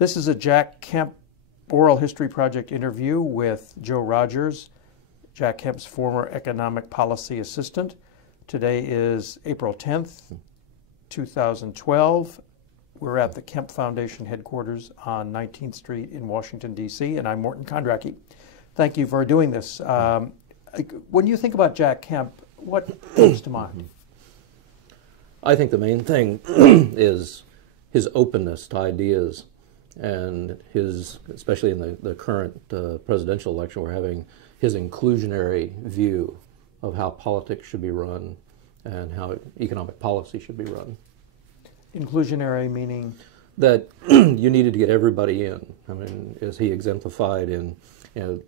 This is a Jack Kemp Oral History Project interview with Joe Rogers, Jack Kemp's former economic policy assistant. Today is April 10th, 2012. We're at the Kemp Foundation headquarters on 19th Street in Washington, D.C., and I'm Morton Kondracki. Thank you for doing this. When you think about Jack Kemp, what comes to mind? I think the main thing is his openness to ideas, and his, especially in the current presidential election, we're having his inclusionary view of how politics should be run and how economic policy should be run. Inclusionary meaning? That you needed to get everybody in. I mean, as he exemplified in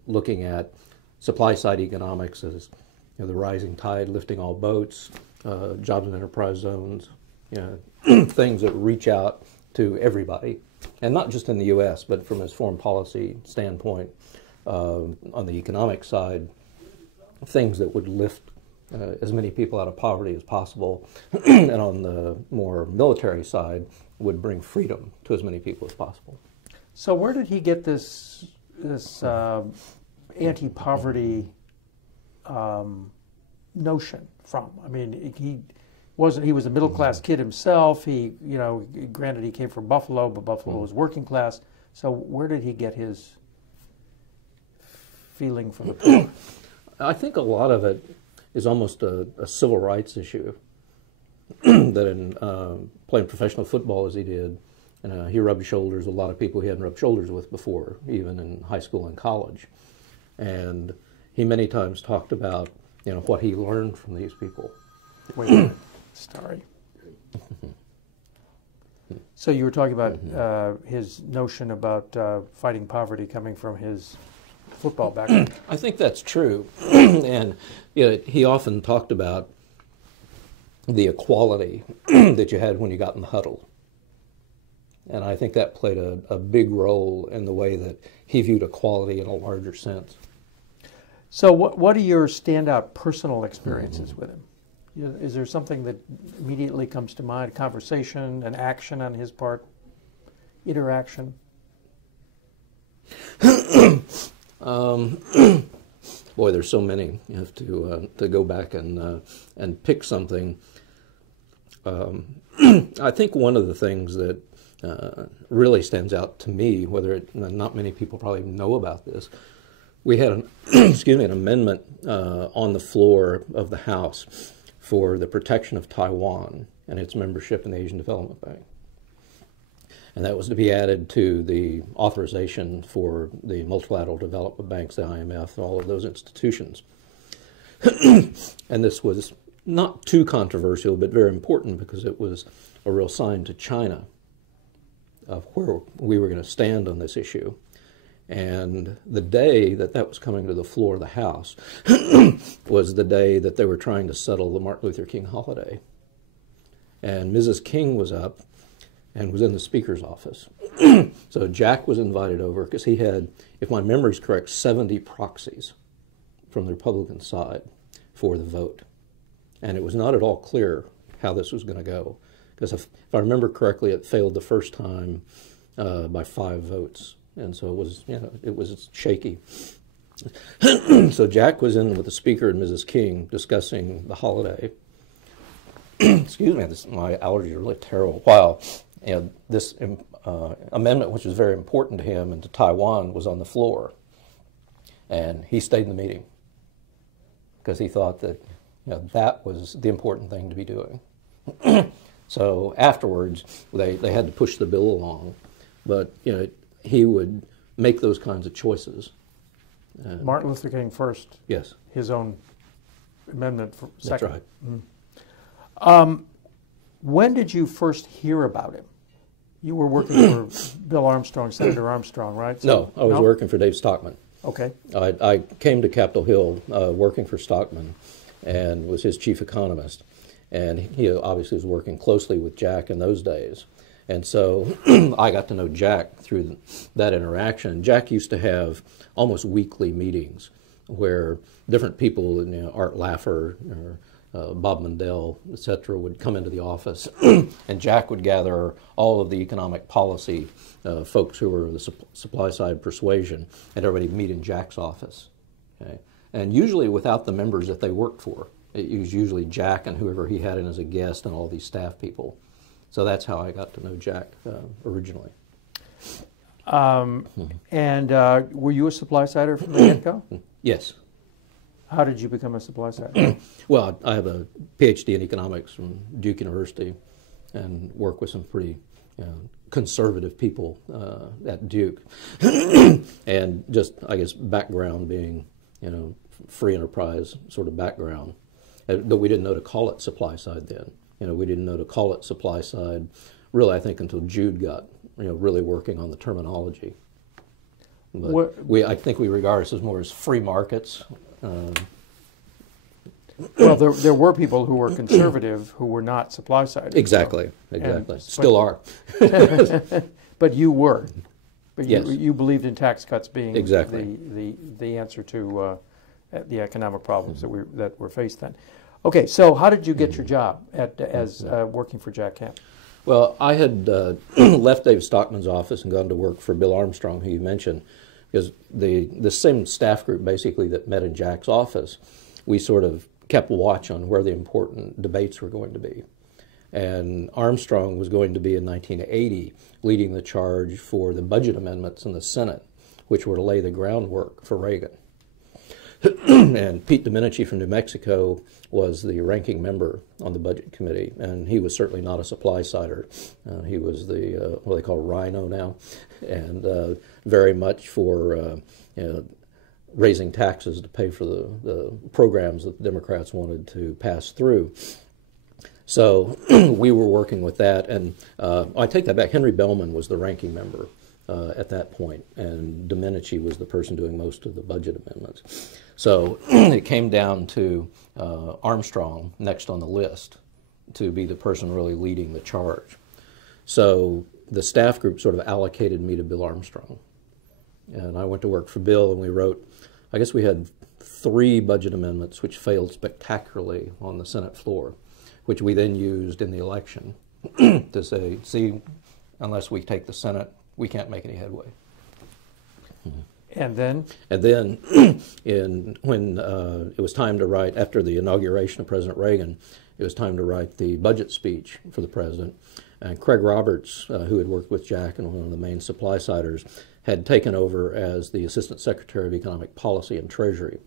looking at supply-side economics as the rising tide lifting all boats, jobs and enterprise zones, things that reach out to everybody, and not just in the U.S., but from his foreign policy standpoint, on the economic side, things that would lift as many people out of poverty as possible, and on the more military side, would bring freedom to as many people as possible. So where did he get this anti-poverty notion from? I mean, he was a middle-class kid himself. He, granted he came from Buffalo, but Buffalo was working class. So where did he get his feeling from the poor? I think a lot of it is almost a civil rights issue. That in playing professional football as he did, he rubbed shoulders with a lot of people he hadn't rubbed shoulders with before, even in high school and college. And he many times talked about what he learned from these people. Wait a minute. Sorry. So you were talking about his notion about fighting poverty coming from his football background. I think that's true. And he often talked about the equality that you had when you got in the huddle. And I think that played a big role in the way that he viewed equality in a larger sense. So what are your standout personal experiences with him? Is there something that immediately comes to mind, a conversation, an action on his part, interaction? Boy, there's so many. You have to go back and pick something. I think one of the things that really stands out to me, not many people probably know about this, we had an amendment on the floor of the House for the protection of Taiwan and its membership in the Asian Development Bank. And that was to be added to the authorization for the multilateral development banks, the IMF, all of those institutions. And this was not too controversial, but very important because it was a real sign to China of where we were going to stand on this issue. And the day that was coming to the floor of the House was the day that they were trying to settle the Martin Luther King holiday. And Mrs. King was up and was in the Speaker's office. So Jack was invited over because he had, if my memory is correct, 70 proxies from the Republican side for the vote. And it was not at all clear how this was going to go. Because if I remember correctly, it failed the first time by 5 votes. And so it was shaky. So Jack was in with the Speaker and Mrs. King discussing the holiday. Excuse me, my allergies are really terrible. While this amendment, which was very important to him and to Taiwan, was on the floor. And he stayed in the meeting because he thought that that was the important thing to be doing. So afterwards, they had to push the bill along. But he would make those kinds of choices. Martin Luther King first. Yes. His own amendment for second. That's right. When did you first hear about him? You were working for Bill Armstrong, Senator Armstrong, right? So, no, I was working for Dave Stockman. Okay. I came to Capitol Hill working for Stockman and was his chief economist. And he obviously was working closely with Jack in those days. And so I got to know Jack through that interaction. Jack used to have almost weekly meetings where different people, Art Laffer, or Bob Mundell, etc., would come into the office, and Jack would gather all of the economic policy folks who were the supply side persuasion, and everybody would meet in Jack's office. Okay? And usually without the members that they worked for. It was usually Jack and whoever he had in as a guest and all these staff people. So that's how I got to know Jack originally. And were you a supply sider from the get-go? Yes. How did you become a supply sider? Well, I have a PhD in economics from Duke University and work with some pretty conservative people at Duke. And just, I guess, background being, free enterprise sort of background. Though we didn't know to call it supply side then. We didn't know to call it supply side, really, I think, until Jude got, really working on the terminology. But I think we regard us as more as free markets. Well, there were people who were conservative who were not supply side. Exactly. Still are. But you were. But yes. you believed in tax cuts being exactly the answer to the economic problems that were faced then. Okay, so how did you get your job as working for Jack Kemp? Well, I had left Dave Stockman's office and gone to work for Bill Armstrong, who you mentioned, because the same staff group basically that met in Jack's office, we sort of kept watch on where the important debates were going to be. And Armstrong was going to be in 1980 leading the charge for the budget amendments in the Senate, which were to lay the groundwork for Reagan. And Pete Domenici from New Mexico was the ranking member on the Budget Committee, and he was certainly not a supply sider. He was the, what they call rhino now, and very much for raising taxes to pay for the programs that the Democrats wanted to pass through. So we were working with that, and I take that back. Henry Bellman was the ranking member at that point, and Domenici was the person doing most of the budget amendments. So it came down to Armstrong next on the list to be the person really leading the charge. So the staff group sort of allocated me to Bill Armstrong. And I went to work for Bill, and we wrote, I guess we had 3 budget amendments which failed spectacularly on the Senate floor, which we then used in the election to say, see, unless we take the Senate, we can't make any headway. And then? And then when it was time to write, after the inauguration of President Reagan, it was time to write the budget speech for the president. And Craig Roberts, who had worked with Jack and one of the main supply siders, had taken over as the Assistant Secretary of Economic Policy and Treasury.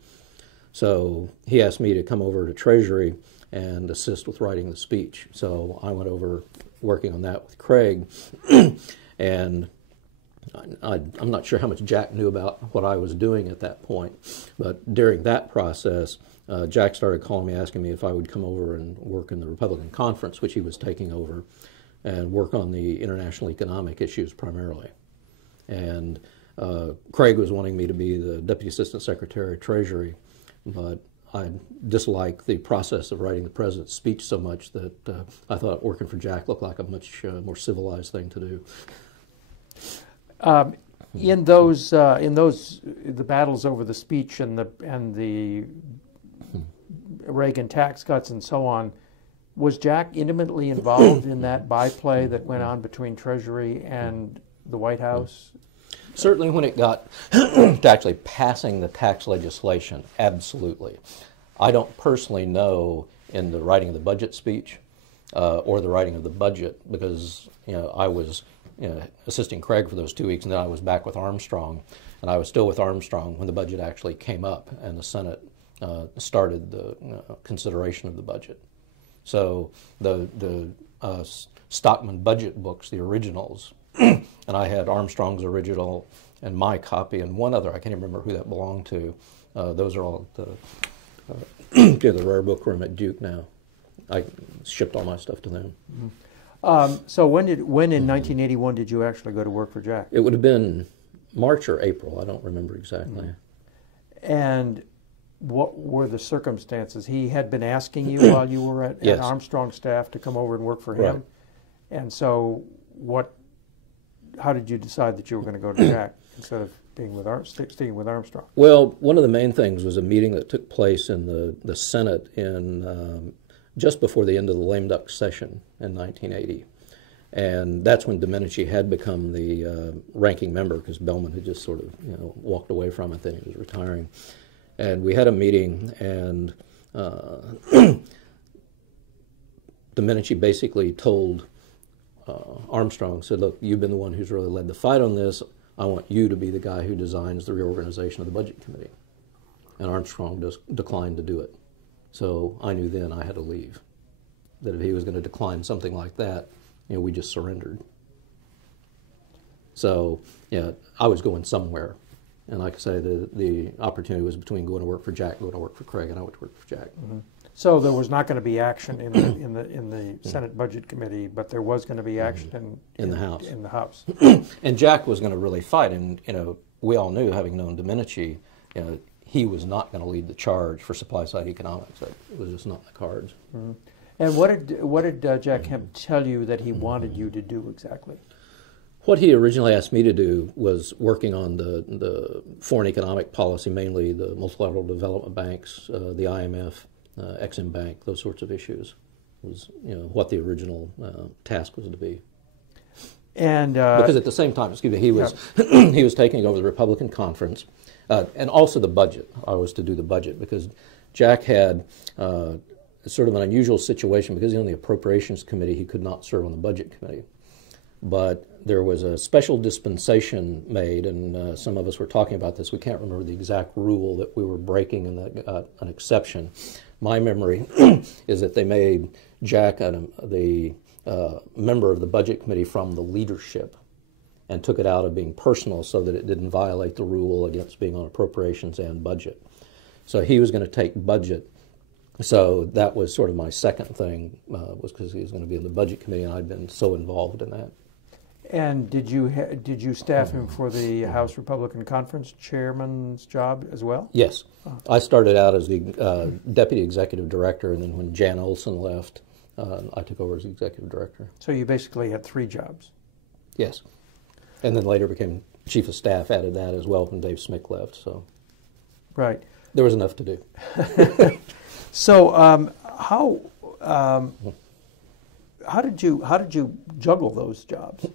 So he asked me to come over to Treasury and assist with writing the speech. So I went over working on that with Craig. And I'm not sure how much Jack knew about what I was doing at that point, but during that process, Jack started calling me, asking me if I would come over and work in the Republican conference, which he was taking over, and work on the international economic issues primarily. And Craig was wanting me to be the Deputy Assistant Secretary of Treasury, but I disliked the process of writing the president's speech so much that I thought working for Jack looked like a much more civilized thing to do. In the battles over the speech and the Reagan tax cuts and so on, was Jack intimately involved in that byplay that went on between Treasury and the White House? Certainly when it got to actually passing the tax legislation, absolutely. I don't personally know in the writing of the budget speech or the writing of the budget, because I was assisting Craig for those 2 weeks, and then I was back with Armstrong, and I was still with Armstrong when the budget actually came up and the Senate started the consideration of the budget. So the Stockman budget books, the originals, and I had Armstrong's original and my copy and one other, I can't even remember who that belonged to. Those are all at the rare book room at Duke now. I shipped all my stuff to them. Mm-hmm. So when in 1981 did you actually go to work for Jack? It would have been March or April. I don't remember exactly. Mm-hmm. And what were the circumstances? He had been asking you while you were at Yes. Armstrong's staff to come over and work for him. Right. And so how did you decide that you were going to go to Jack instead of staying with Armstrong? Well, one of the main things was a meeting that took place in the Senate in just before the end of the lame duck session in 1980. And that's when Domenici had become the ranking member, because Bellman had just sort of walked away from it, then he was retiring. And we had a meeting, and Domenici basically told Armstrong, said, look, you've been the one who's really led the fight on this. I want you to be the guy who designs the reorganization of the Budget Committee. And Armstrong just declined to do it. So I knew then I had to leave. That if he was going to decline something like that, we just surrendered. So, I was going somewhere. And like I say, the opportunity was between going to work for Jack, going to work for Craig, and I went to work for Jack. Mm-hmm. So there was not going to be action in the Senate Budget Committee, but there was going to be action in the House. In the House. And Jack was going to really fight, and we all knew, having known Domenici, he was not going to lead the charge for supply-side economics. It was just not in the cards. Mm-hmm. And what did Jack Kemp tell you that he wanted you to do exactly? What he originally asked me to do was working on the foreign economic policy, mainly the multilateral development banks, the IMF, Exim Bank, those sorts of issues, was what the original task was to be. And because at the same time, he was he was taking over the Republican conference, and also the budget. I was to do the budget because Jack had sort of an unusual situation because he was on the Appropriations Committee. He could not serve on the Budget Committee, but there was a special dispensation made, and some of us were talking about this. We can't remember the exact rule that we were breaking, and that got an exception. My memory is that they made Jack the member of the Budget Committee from the leadership and took it out of being personal so that it didn't violate the rule against being on appropriations and budget. So he was going to take budget. So that was sort of my second thing, was because he was going to be in the Budget Committee, and I'd been so involved in that. And did you staff him for the House Republican Conference chairman's job as well? Yes. I started out as the deputy executive director, and then when Jan Olson left, I took over as executive director. So you basically had 3 jobs? Yes. And then later became chief of staff, added that as well when Dave Smick left. So right. There was enough to do. So how did you juggle those jobs?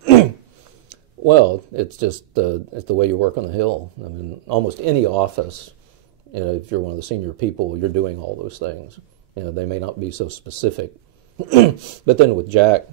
Well, it's just it's the way you work on the Hill. I mean, almost any office, if you're one of the senior people, you're doing all those things. They may not be so specific. But then with Jack,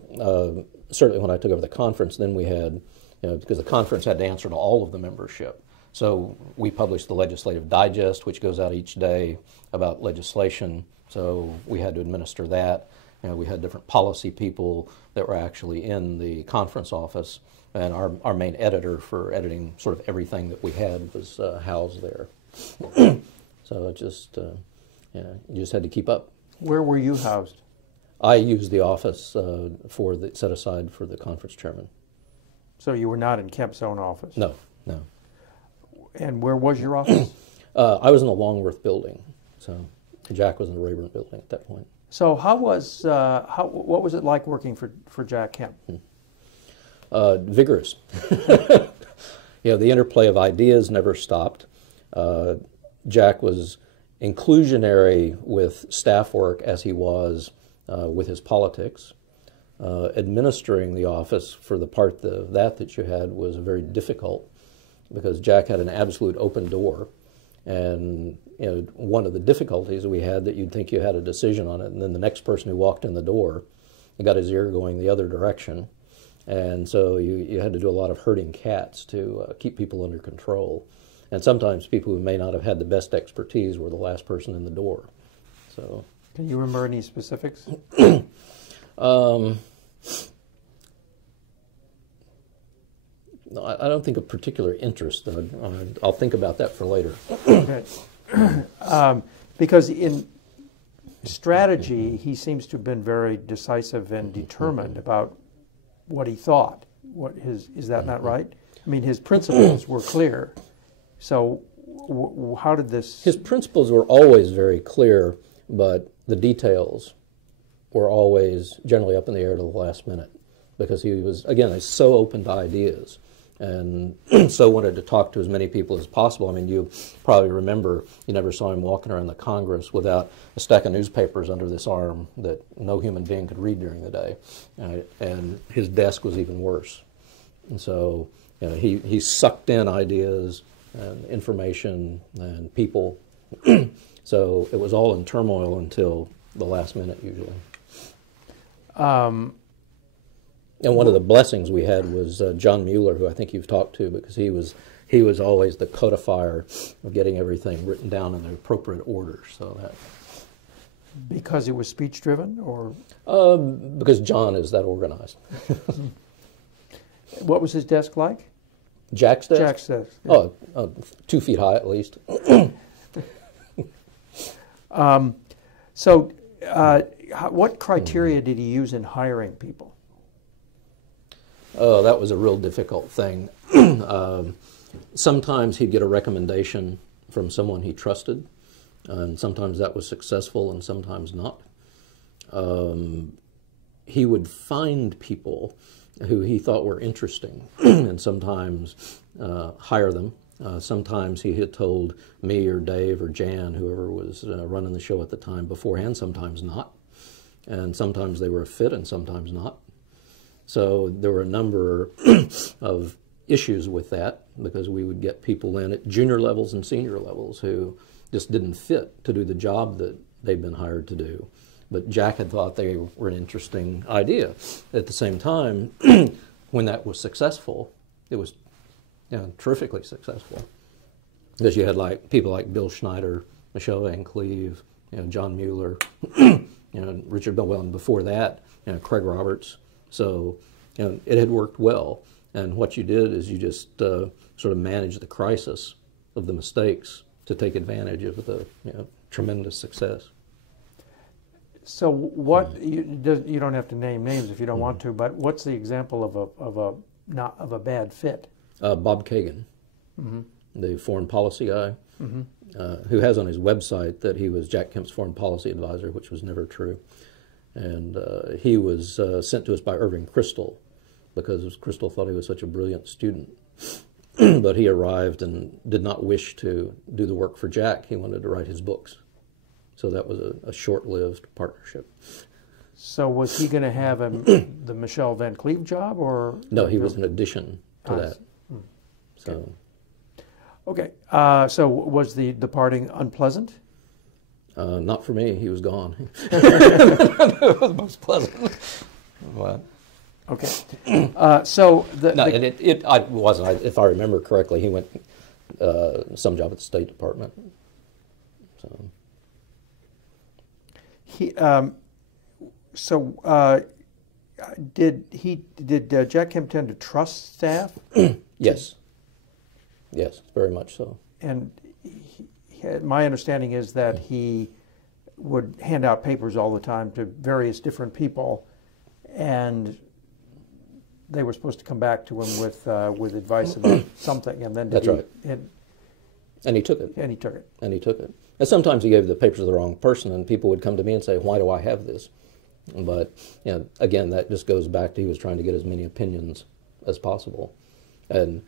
certainly when I took over the conference, then we had, because the conference had to answer to all of the membership. So we published the Legislative Digest, which goes out each day about legislation. So we had to administer that. We had different policy people that were actually in the conference office, and our main editor for editing sort of everything that we had was housed there. So it just, you just had to keep up. Where were you housed? I used the office set aside for the conference chairman. So you were not in Kemp's own office? No. And where was your office? I was in the Longworth building. So Jack was in the Rayburn building at that point. So what was it like working for Jack Kemp? Vigorous. The interplay of ideas never stopped. Jack was inclusionary with staff work as he was with his politics. Administering the office for the part that you had was very difficult because Jack had an absolute open door. And one of the difficulties we had that you'd think you had a decision on it, and then the next person who walked in the door, he got his ear going the other direction. And so you had to do a lot of herding cats to keep people under control. And sometimes people who may not have had the best expertise were the last person in the door. So, can you remember any specifics? I don't think of particular interest. I'll think about that for later. Okay. Because in strategy, he seems to have been very decisive and determined about what he thought. Is that not right? I mean, his principles were clear. So how did this... His principles were always very clear, but the details were always generally up in the air to the last minute because he was, again, so open to ideas. and so wanted to talk to as many people as possible. I mean, you probably remember you never saw him walking around the Congress without a stack of newspapers under this arm that no human being could read during the day, and his desk was even worse. And so he sucked in ideas and information and people. So it was all in turmoil until the last minute usually. And one of the blessings we had was John Mueller, who I think you've talked to, because he was always the codifier of getting everything written down in the appropriate order. So that because it was speech driven, or because John is that organized. What was his desk like? Jack's desk? Jack's desk. Yeah. 2 feet high at least. What criteria did he use in hiring people? Oh, that was a real difficult thing. Sometimes he'd get a recommendation from someone he trusted, and sometimes that was successful and sometimes not. He would find people who he thought were interesting and sometimes hire them. Sometimes he had told me or Dave or Jan, whoever was running the show at the time beforehand, sometimes not. And sometimes they were a fit and sometimes not. So there were a number of issues with that, because we would get people in at junior levels and senior levels who just didn't fit to do the job that they'd been hired to do. But Jack had thought they were an interesting idea. At the same time, when that was successful, it was terrifically successful. Because you had people like Bill Schneider, Michelle Van Cleve, John Mueller, Richard Bellwell, and before that, Craig Roberts. So, it had worked well. And what you did is you just sort of managed the crisis of the mistakes to take advantage of the tremendous success. So what, you don't have to name names if you don't want to, but what's the example of a bad fit? Bob Kagan, the foreign policy guy, who has on his website that he was Jack Kemp's foreign policy advisor, which was never true. And he was sent to us by Irving Kristol, because Kristol thought he was such a brilliant student. But he arrived and did not wish to do the work for Jack. He wanted to write his books. So that was a short-lived partnership. So was he going to have the Michelle Van Cleve job, or? No, he was an addition to that. So. Okay. So was the departing unpleasant? Not for me. He was gone. It was most pleasant. What? Okay. So I wasn't. If I remember correctly, he went some job at the State Department. So. Did Jack Kemp tend to trust staff? Yes. Yes, very much so. And my understanding is that he would hand out papers all the time to various different people, and they were supposed to come back to him with advice about something, and then that's right. And he took it. And he took it. And he took it. And sometimes he gave the papers to the wrong person, and people would come to me and say, "Why do I have this?" But again, that just goes back to he was trying to get as many opinions as possible. And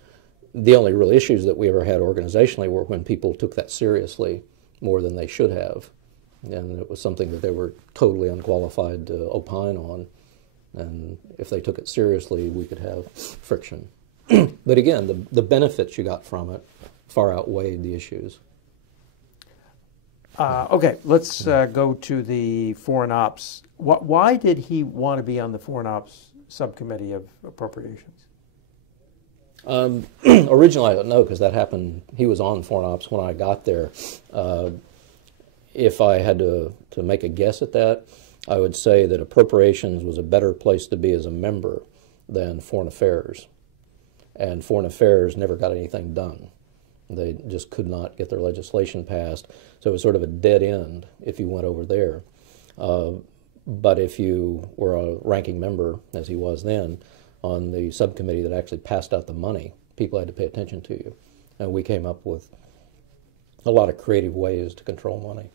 the only real issues that we ever had organizationally were when people took that seriously more than they should have. And it was something that they were totally unqualified to opine on. And if they took it seriously, we could have friction. But again, the benefits you got from it far outweighed the issues. Okay, let's go to the Foreign Ops. Why did he want to be on the Foreign Ops subcommittee of appropriations? Originally, I don't know, because that happened. He was on Foreign Ops when I got there. If I had to make a guess at that, I would say that appropriations was a better place to be as a member than Foreign Affairs. And Foreign Affairs never got anything done. They just could not get their legislation passed. So it was sort of a dead end if you went over there. But if you were a ranking member, as he was then, on the subcommittee that actually passed out the money, people had to pay attention to you. And we came up with a lot of creative ways to control money.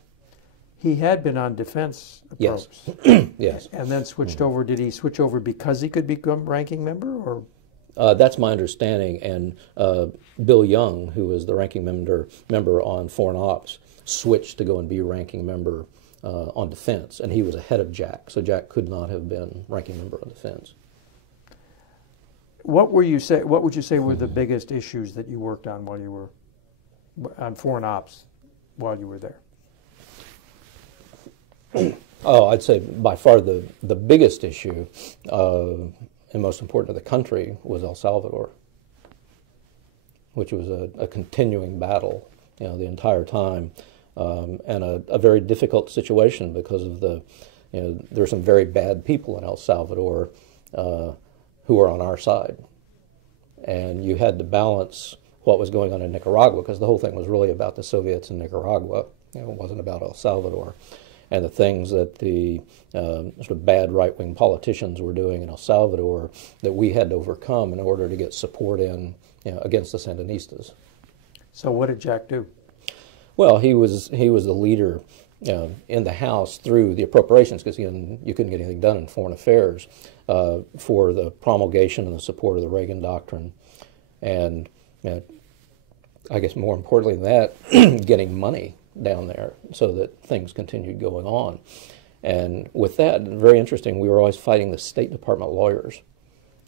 He had been on defense approach. Yes. Yes. And then switched over. Did he switch over because he could become ranking member, or? That's my understanding. And Bill Young, who was the ranking member on Foreign Ops, switched to go and be ranking member on Defense, and he was ahead of Jack. So Jack could not have been ranking member on Defense. What would you say were the biggest issues that you worked on while you were on Foreign Ops while you were there? Oh, I'd say by far the biggest issue and most important to the country was El Salvador, which was a continuing battle, the entire time, and a very difficult situation because of there are some very bad people in El Salvador who are on our side, and you had to balance what was going on in Nicaragua, because the whole thing was really about the Soviets in Nicaragua. It wasn't about El Salvador. And the things that the sort of bad right-wing politicians were doing in El Salvador that we had to overcome in order to get support in against the Sandinistas. So what did Jack do? Well, he was the leader in the House through the appropriations, because you couldn't get anything done in foreign affairs, for the promulgation and the support of the Reagan doctrine, and I guess more importantly than that, getting money down there so that things continued going on. And with that, very interesting, we were always fighting the State Department lawyers,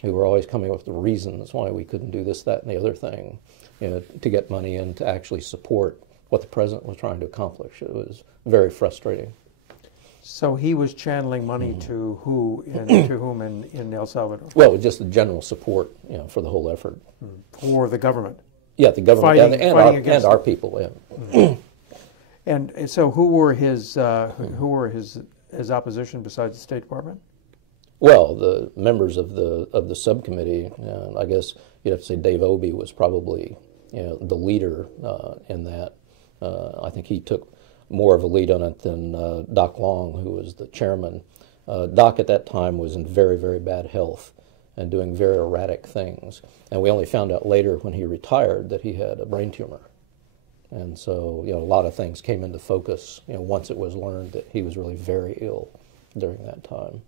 who were always coming up with the reasons why we couldn't do this, that, and the other thing, to get money in to actually support what the president was trying to accomplish. It was very frustrating. So he was channeling money to who and to whom in El Salvador? Well, it was just the general support, for the whole effort. For the government? Yeah, the government Fighting and our people. Yeah. And so who were his opposition besides the State Department? Well, the members of the subcommittee, I guess you'd have to say Dave Obey was probably the leader in that. I think he took more of a lead on it than Doc Long, who was the chairman. Doc at that time was in very, very bad health and doing very erratic things. And we only found out later when he retired that he had a brain tumor. And so, a lot of things came into focus, once it was learned that he was really very ill during that time.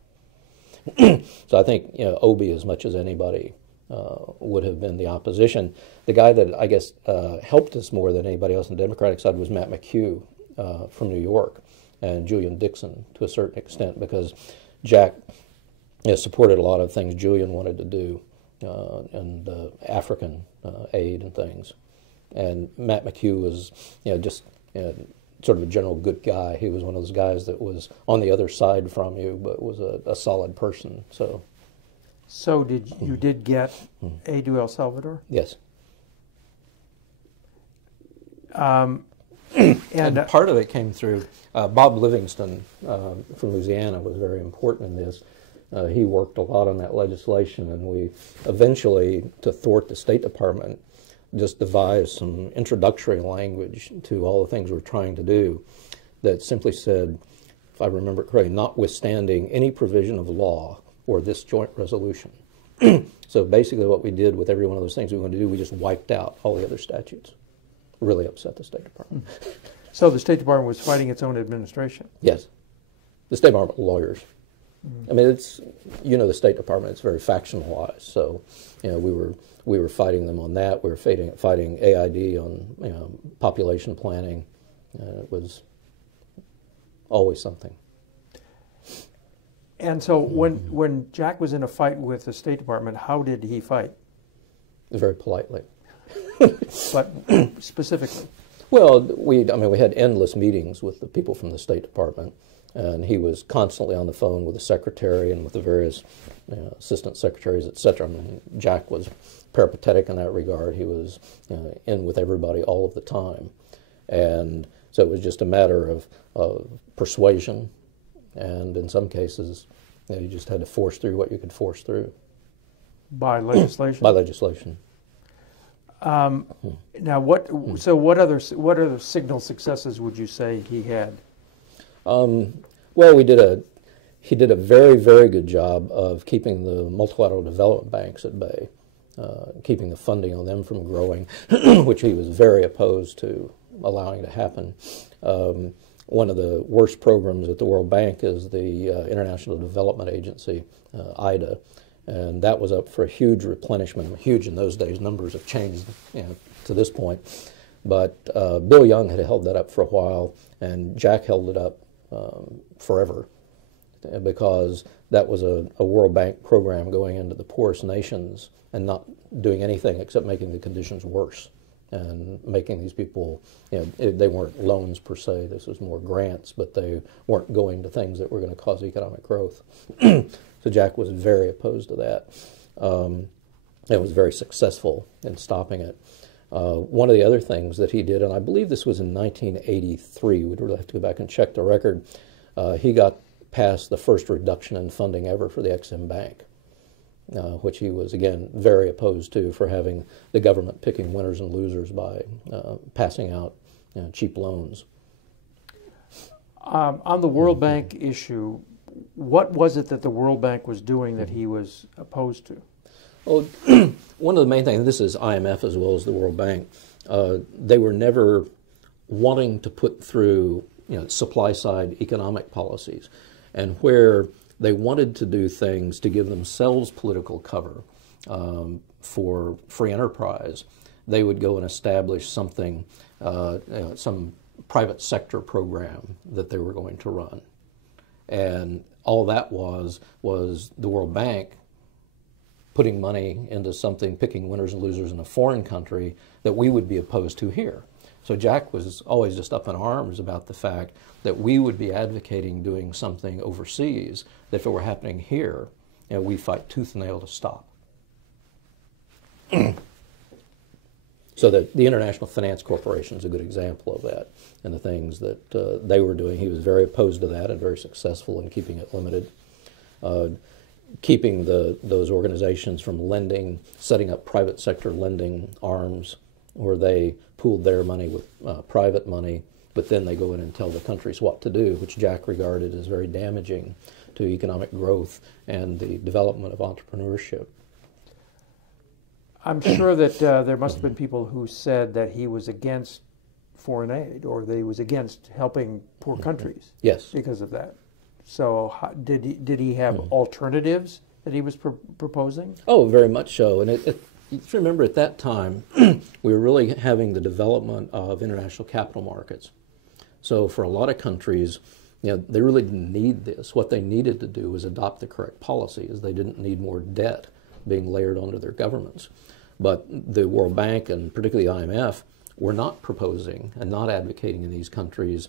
So I think, Obey, as much as anybody, would have been the opposition. The guy that I guess helped us more than anybody else on the Democratic side was Matt McHugh from New York, and Julian Dixon to a certain extent, because Jack supported a lot of things Julian wanted to do, and African aid and things. And Matt McHugh was, just sort of a general good guy. He was one of those guys that was on the other side from you, but was a solid person. So you did get aid to El Salvador? Yes. And part of it came through Bob Livingston from Louisiana was very important in this. He worked a lot on that legislation, and we eventually, to thwart the State Department, just devised some introductory language to all the things we're trying to do that simply said, if I remember it correctly, notwithstanding any provision of law or this joint resolution. So basically what we did with every one of those things we wanted to do, we just wiped out all the other statutes. Really upset the State Department. So the State Department was fighting its own administration? Yes. The State Department lawyers. I mean, it's, the State Department, it's very factionalized. So, we were fighting them on that. We were fighting AID on population planning. It was always something. And so when Jack was in a fight with the State Department, how did he fight? Very politely. But specifically? Well, we had endless meetings with the people from the State Department, and he was constantly on the phone with the secretary and with the various assistant secretaries, etc. I mean, Jack was peripatetic in that regard. He was in with everybody all of the time. And so it was just a matter of persuasion, and in some cases, you just had to force through what you could force through. By legislation? By legislation. Now, what other signal successes would you say he had? Well, he did a very, very good job of keeping the multilateral development banks at bay, keeping the funding on them from growing, which he was very opposed to allowing to happen. One of the worst programs at the World Bank is the International Development Agency, IDA, And that was up for a huge replenishment. Huge in those days. Numbers have changed, to this point. But Bill Young had held that up for a while, and Jack held it up forever, because that was a World Bank program going into the poorest nations and not doing anything except making the conditions worse and making these people, they weren't loans per se, this was more grants, but they weren't going to things that were going to cause economic growth. So Jack was very opposed to that and was very successful in stopping it. One of the other things that he did, and I believe this was in 1983, we'd really have to go back and check the record, he got passed the first reduction in funding ever for the Ex-Im Bank, which he was, again, very opposed to, for having the government picking winners and losers by passing out cheap loans. On the World Bank issue, what was it that the World Bank was doing that he was opposed to? Well, one of the main things, this is IMF as well as the World Bank, they were never wanting to put through supply-side economic policies. And where they wanted to do things to give themselves political cover for free enterprise, they would go and establish something, some private sector program that they were going to run. And all that was the World Bank putting money into something, picking winners and losers in a foreign country that we would be opposed to here. So Jack was always just up in arms about the fact that we would be advocating doing something overseas that if it were happening here, we fight tooth and nail to stop. So that the International Finance Corporation is a good example of that, and the things that they were doing. He was very opposed to that and very successful in keeping it limited. Keeping those organizations from lending, setting up private sector lending arms where they pooled their money with private money, but then they go in and tell the countries what to do, which Jack regarded as very damaging to economic growth and the development of entrepreneurship. I'm sure that there must have been people who said that he was against foreign aid, or that he was against helping poor countries. Yes. Because of that. So did he have alternatives that he was proposing? Oh, very much so. And you remember at that time, we were really having the development of international capital markets. So for a lot of countries, they really didn't need this. What they needed to do was adopt the correct policies. They didn't need more debt being layered onto their governments. But the World Bank, and particularly IMF, were not proposing and not advocating in these countries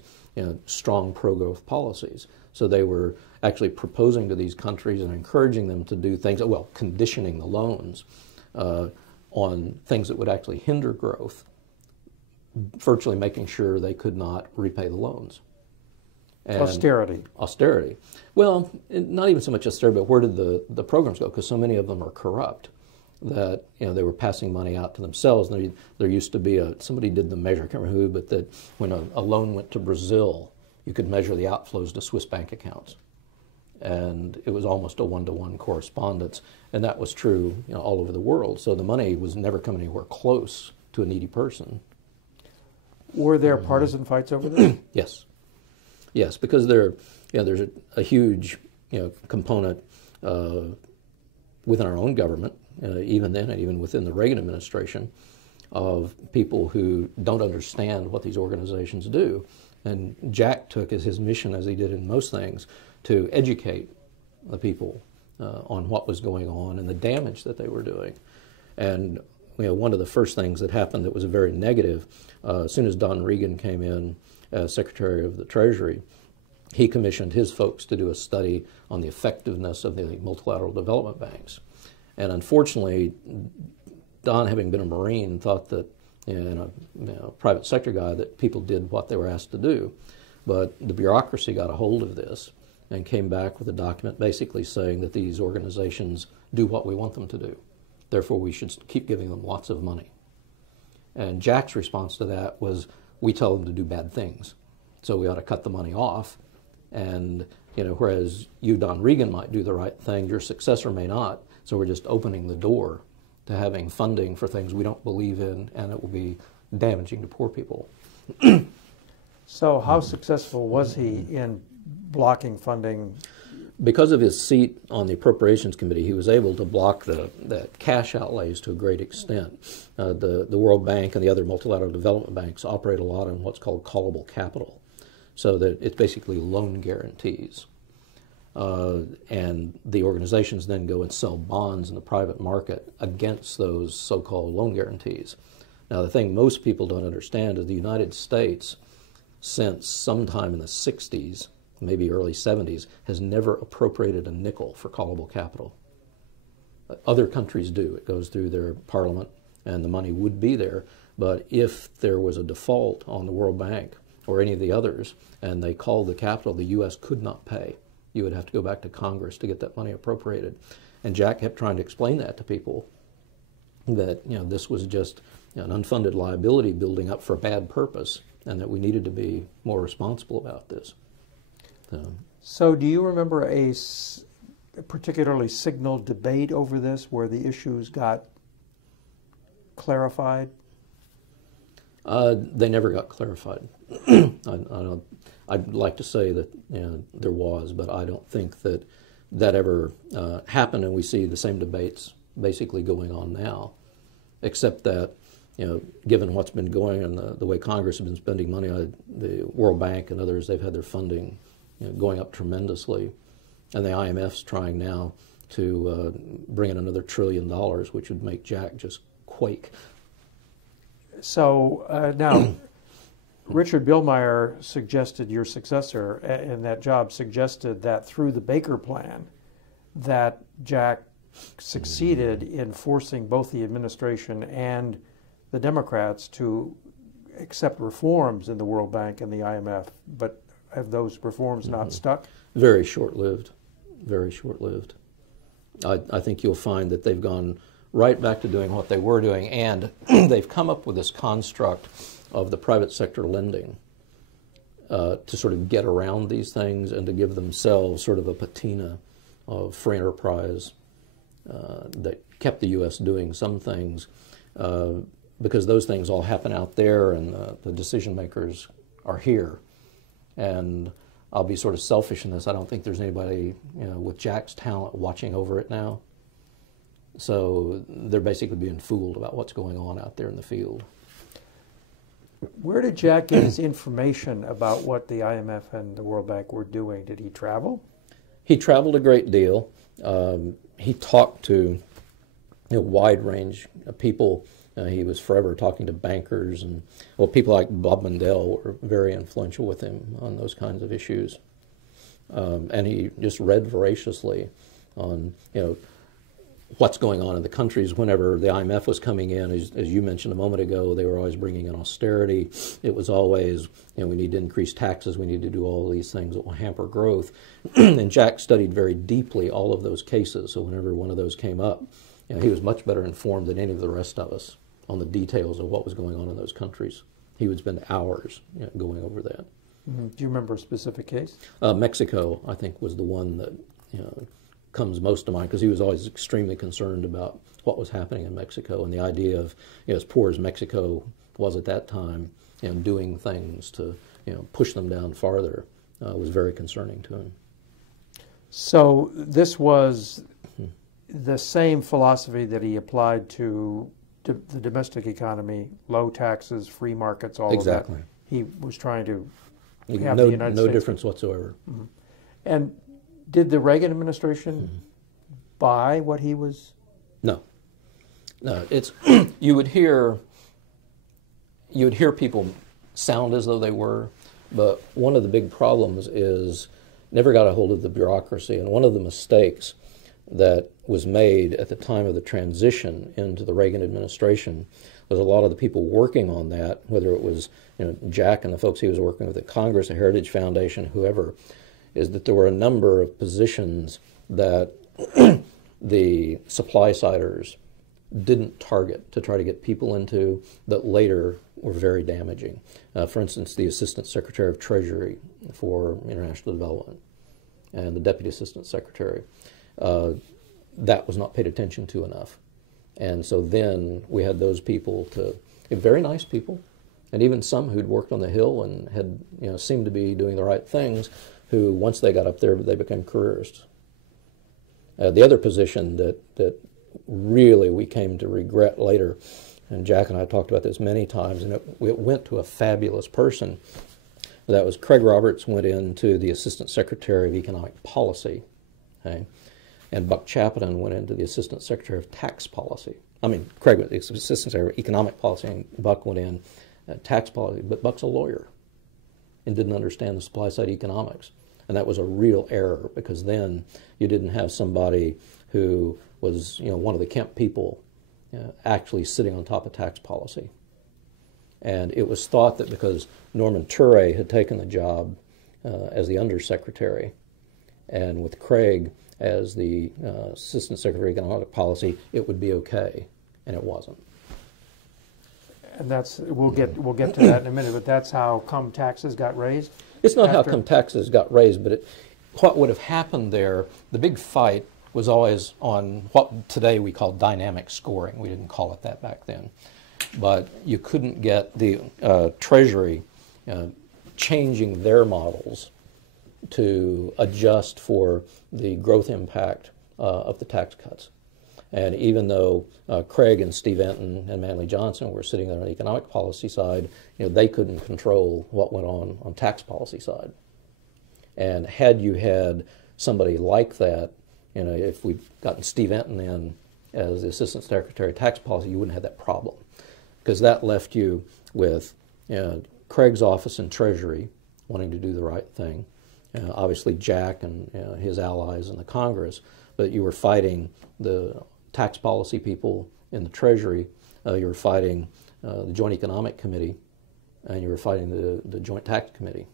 strong pro-growth policies. So they were actually proposing to these countries and encouraging them to do things, well, conditioning the loans on things that would actually hinder growth, virtually making sure they could not repay the loans. And austerity. Austerity. Well, not even so much austerity, but where did the programs go? Because so many of them are corrupt that they were passing money out to themselves. And there used to be somebody did the measure, I can't remember who, but that when a loan went to Brazil, you could measure the outflows to Swiss bank accounts. And it was almost a one-to-one correspondence. And that was true all over the world. So the money was never coming anywhere close to a needy person. Were there partisan fights over this? Yes. Yes, because there's a huge component within our own government, even then, and even within the Reagan administration, of people who don't understand what these organizations do. And Jack took as his mission, as he did in most things, to educate the people on what was going on and the damage that they were doing. And one of the first things that happened that was very negative, as soon as Don Regan came in as Secretary of the Treasury, he commissioned his folks to do a study on the effectiveness of the multilateral development banks. And unfortunately, Don, having been a Marine, thought that, a private sector guy, that people did what they were asked to do. But the bureaucracy got a hold of this and came back with a document basically saying that these organizations do what we want them to do. Therefore, we should keep giving them lots of money. And Jack's response to that was, we tell them to do bad things, so we ought to cut the money off. And whereas you, Don Regan, might do the right thing, your successor may not. So we're just opening the door to having funding for things we don't believe in, and it will be damaging to poor people. So how successful was he in blocking funding because of his seat on the Appropriations Committee, he was able to block the cash outlays to a great extent. The World Bank and the other multilateral development banks operate a lot on what's called callable capital, so that it's basically loan guarantees. And the organizations then go and sell bonds in the private market against those so-called loan guarantees. Now, the thing most people don't understand is the United States, since sometime in the 60s, maybe early 70s, has never appropriated a nickel for callable capital. Other countries do. It goes through their parliament, and the money would be there. But if there was a default on the World Bank or any of the others, and they called the capital, the U.S. could not pay. You would have to go back to Congress to get that money appropriated. And Jack kept trying to explain that to people, that this was just an unfunded liability building up for a bad purpose, and that we needed to be more responsible about this. So do you remember a particularly signaled debate over this where the issues got clarified? They never got clarified. I'd like to say that there was, but I don't think that ever happened, and we see the same debates basically going on now, except that given what's been going and the way Congress has been spending money on the World Bank and others, they've had their funding going up tremendously, and the IMF's trying now to bring in another $1 trillion, which would make Jack just quake. So now, Richard Billmeyer suggested, your successor in that job, suggested that through the Baker Plan, that Jack succeeded in forcing both the administration and the Democrats to accept reforms in the World Bank and the IMF, but have those reforms not stuck? Very short-lived, very short-lived. I think you'll find that they've gone right back to doing what they were doing, and they've come up with this construct of the private sector lending to sort of get around these things and to give themselves sort of a patina of free enterprise that kept the U.S. doing some things, because those things all happen out there and the decision makers are here. And I'll be sort of selfish in this. I don't think there's anybody with Jack's talent watching over it now. So they're basically being fooled about what's going on out there in the field. Where did Jack get his information about what the IMF and the World Bank were doing? Did he travel? He traveled a great deal. He talked to a wide range of people. He was forever talking to bankers, and people like Bob Mundell were very influential with him on those kinds of issues. And he just read voraciously on what's going on in the countries. Whenever the IMF was coming in, as you mentioned a moment ago, they were always bringing in austerity. It was always, we need to increase taxes, we need to do all these things that will hamper growth. And Jack studied very deeply all of those cases, so whenever one of those came up, he was much better informed than any of the rest of us on the details of what was going on in those countries. He would spend hours going over that. Mm-hmm. Do you remember a specific case? Mexico, I think, was the one that comes most to mind, because he was always extremely concerned about what was happening in Mexico, and the idea of, as poor as Mexico was at that time, doing things to push them down farther was very concerning to him. So this was the same philosophy that he applied to the domestic economy: low taxes, free markets, all exactly. of that. He was trying to have the United States. No difference whatsoever. Mm-hmm. And did the Reagan administration buy what he was? No. It's you would hear people sound as though they were, but one of the big problems is never got a hold of the bureaucracy, and one of the mistakes that was made at the time of the transition into the Reagan administration was a lot of the people working on that, whether it was Jack and the folks he was working with at Congress, the Heritage Foundation, whoever, is that there were a number of positions that the supply-siders didn't target to try to get people into that later were very damaging. For instance, the Assistant Secretary of Treasury for International Development and the Deputy Assistant Secretary. That was not paid attention to enough. And so then we had those people very nice people, and even some who'd worked on the Hill and had seemed to be doing the right things, who once they got up there, they became careerists. The other position that really we came to regret later, and Jack and I talked about this many times, and it went to a fabulous person. That was Craig Roberts went into the Assistant Secretary of Economic Policy, okay? And Buck Chapman went into the Assistant Secretary of Tax Policy. I mean, Craig was the Assistant Secretary of Economic Policy, and Buck went in tax policy. But Buck's a lawyer and didn't understand the supply-side economics. And that was a real error, because then you didn't have somebody who was, one of the Kemp people actually sitting on top of tax policy. And it was thought that because Norman Ture had taken the job as the undersecretary, and with Craig as the Assistant Secretary of Economic Policy, it would be okay, and it wasn't. And that's we'll get to that in a minute. But that's how come taxes got raised. It's not how come taxes got raised, but what would have happened there. The big fight was always on what today we call dynamic scoring. We didn't call it that back then. But you couldn't get the Treasury changing their models to adjust for the growth impact of the tax cuts. And even though Craig and Steve Enton and Manley Johnson were sitting there on the economic policy side, they couldn't control what went on tax policy side. And had you had somebody like that, if we'd gotten Steve Enton in as the Assistant Secretary of Tax Policy, you wouldn't have that problem. Because that left you with Craig's office in Treasury wanting to do the right thing, obviously Jack and his allies in the Congress, but you were fighting the tax policy people in the Treasury, you were fighting the Joint Economic Committee, and you were fighting the Joint Tax Committee.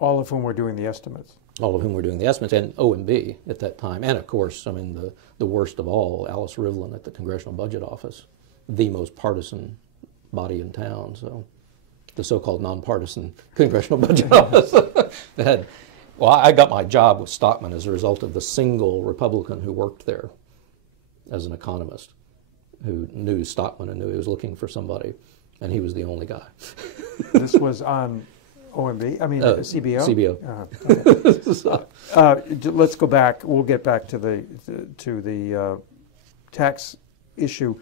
All of whom were doing the estimates. All of whom were doing the estimates, and OMB at that time, and of course, I mean, the worst of all, Alice Rivlin at the Congressional Budget Office, the most partisan body in town, so the so-called nonpartisan Congressional Budget Office. I got my job with Stockman as a result of the single Republican who worked there as an economist, who knew Stockman and knew he was looking for somebody, and he was the only guy. This was on OMB, I mean CBO? CBO. Okay. Let's go back. We'll get back to the tax issue.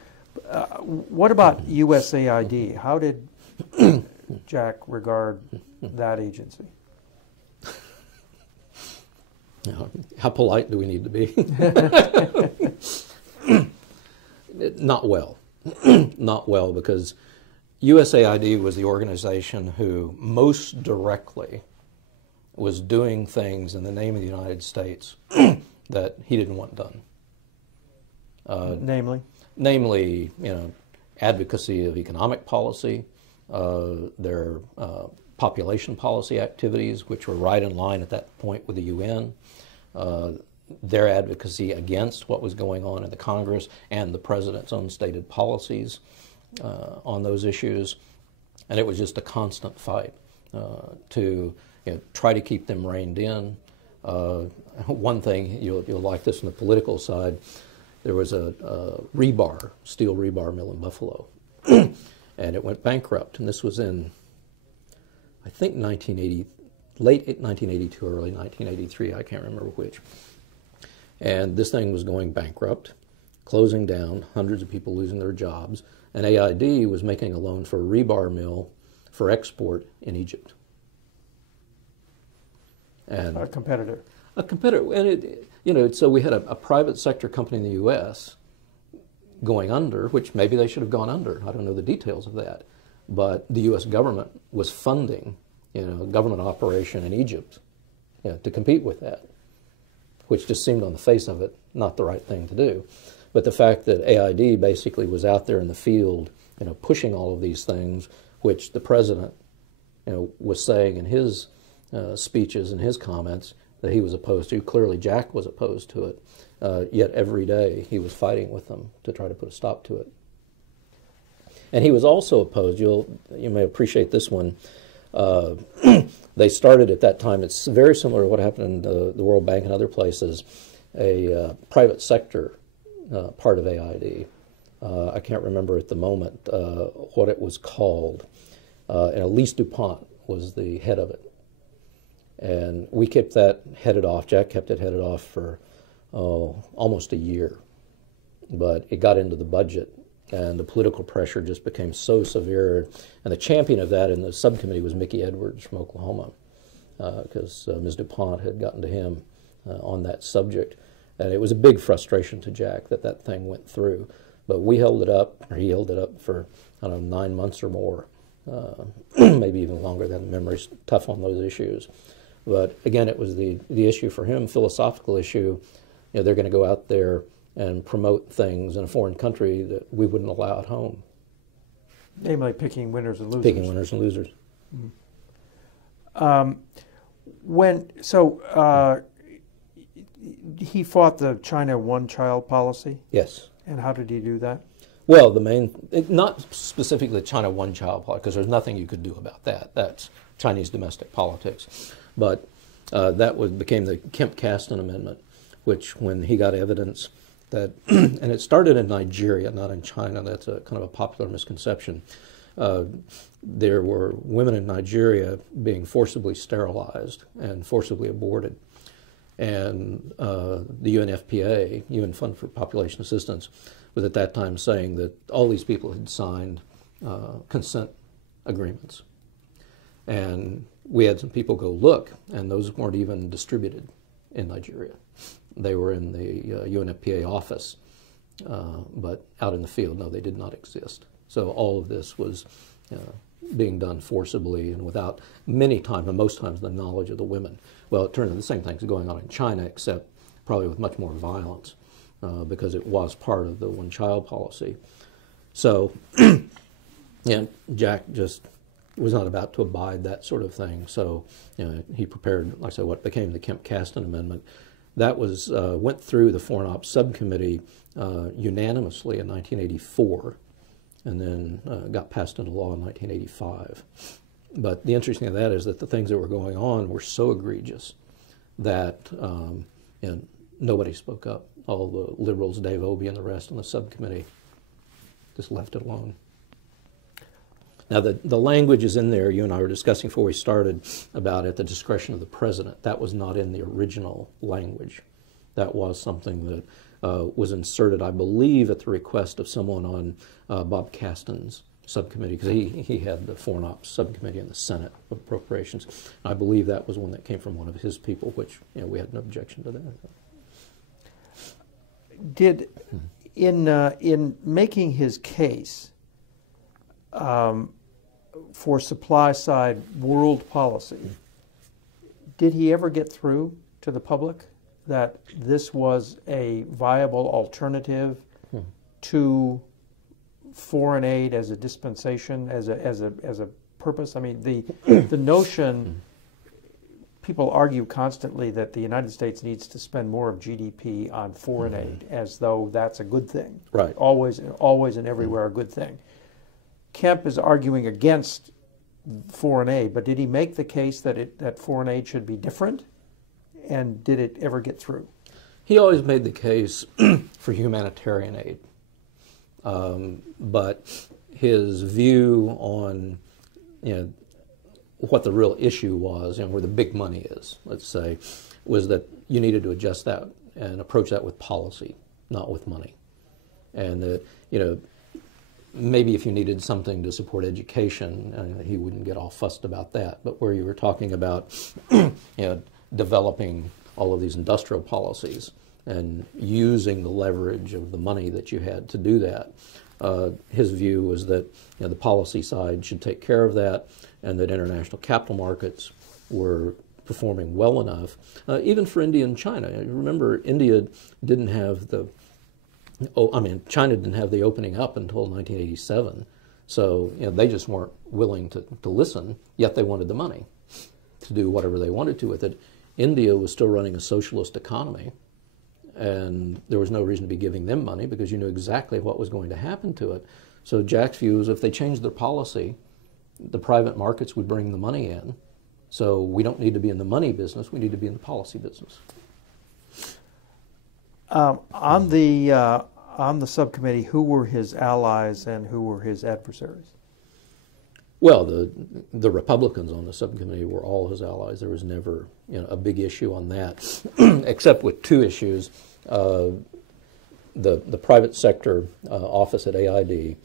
What about USAID? How did Jack regard that agency? How polite do we need to be? Not well. Not well, because USAID was the organization who most directly was doing things in the name of the United States that he didn't want done. Namely, advocacy of economic policy, their population policy activities, which were right in line at that point with the UN, their advocacy against what was going on in the Congress and the President's own stated policies on those issues. And it was just a constant fight to try to keep them reined in. One thing, you'll like this on the political side, there was a steel rebar mill in Buffalo, and it went bankrupt. And this was in, I think, late 1982 or early 1983, I can't remember which. And this thing was going bankrupt, closing down, hundreds of people losing their jobs, and AID was making a loan for a rebar mill for export in Egypt. And a competitor. A competitor, and so we had a private sector company in the U.S. going under, which maybe they should have gone under. I don't know the details of that, but the U.S. government was funding, a government operation in Egypt, to compete with that, which just seemed on the face of it not the right thing to do. But the fact that AID basically was out there in the field, pushing all of these things, which the president, was saying in his speeches and his comments that he was opposed to. Clearly, Jack was opposed to it. Yet every day he was fighting with them to try to put a stop to it. And he was also opposed. You may appreciate this one. They started at that time. It's very similar to what happened in the World Bank and other places. A private sector part of AID. I can't remember at the moment what it was called. And Elise DuPont was the head of it. And we kept that headed off. Jack kept it headed off for almost a year. But it got into the budget, and the political pressure just became so severe. And the champion of that in the subcommittee was Mickey Edwards from Oklahoma, because Ms. DuPont had gotten to him on that subject. And it was a big frustration to Jack that that thing went through. But we held it up, or he held it up for, I don't know, 9 months or more, maybe even longer. That memory's tough on those issues. But again, it was the issue for him, philosophical issue. You know, they're going to go out there and promote things in a foreign country that we wouldn't allow at home. Namely picking winners and losers. Picking winners and losers. He fought the China one-child policy? Yes. And how did he do that? Well, not specifically China one-child policy, because there's nothing you could do about that. That's Chinese domestic politics. But became the Kemp-Caston Amendment, which when he got evidence that, and it started in Nigeria, not in China. That's a kind of a popular misconception. There were women in Nigeria being forcibly sterilized and forcibly aborted. And the UNFPA, UN Fund for Population Assistance, was at that time saying that all these people had signed consent agreements. And we had some people go look, and those weren't even distributed in Nigeria. They were in the UNFPA office, but out in the field, no, they did not exist. So all of this was being done forcibly and without many times, and most times, the knowledge of the women. Well, it turned out the same thing's going on in China, except probably with much more violence, because it was part of the one-child policy. So, Jack just was not about to abide that sort of thing. So, he prepared, like I said, what became the Kemp-Caston Amendment. That was went through the Foreign Ops Subcommittee unanimously in 1984, and then got passed into law in 1985. But the interesting thing of that is that the things that were going on were so egregious that nobody spoke up. All the liberals, Dave Obey and the rest on the subcommittee, just left it alone. Now, the language is in there. You and I were discussing before we started about at the discretion of the president. That was not in the original language. That was something that was inserted, I believe, at the request of someone on Bob Caston's subcommittee, because he had the Foreign Ops Subcommittee in the Senate of Appropriations. I believe that was one that came from one of his people, which we had no objection to that. Did, in making his case for supply-side world policy, did he ever get through to the public that this was a viable alternative to foreign aid as a dispensation, as a purpose? I mean, the notion, people argue constantly that the United States needs to spend more of GDP on foreign aid, as though that's a good thing. Right. Always and everywhere a good thing. Kemp is arguing against foreign aid, but did he make the case that foreign aid should be different? And did it ever get through? He always made the case for humanitarian aid. But his view on what the real issue was and where the big money is, let's say, was that you needed to adjust that and approach that with policy, not with money. And that, maybe if you needed something to support education, he wouldn't get all fussed about that. But where you were talking about developing all of these industrial policies and using the leverage of the money that you had to do that, his view was that the policy side should take care of that, and that international capital markets were performing well enough, even for India and China. Remember, India didn't have China didn't have the opening up until 1987, so they just weren't willing to listen, yet they wanted the money to do whatever they wanted to with it. India was still running a socialist economy, and there was no reason to be giving them money because you knew exactly what was going to happen to it. So Jack's view is if they changed their policy, the private markets would bring the money in. So we don't need to be in the money business, we need to be in the policy business. On the subcommittee, who were his allies and who were his adversaries? Well, the Republicans on the subcommittee were all his allies. There was never a big issue on that, except with two issues. The private sector office at AID,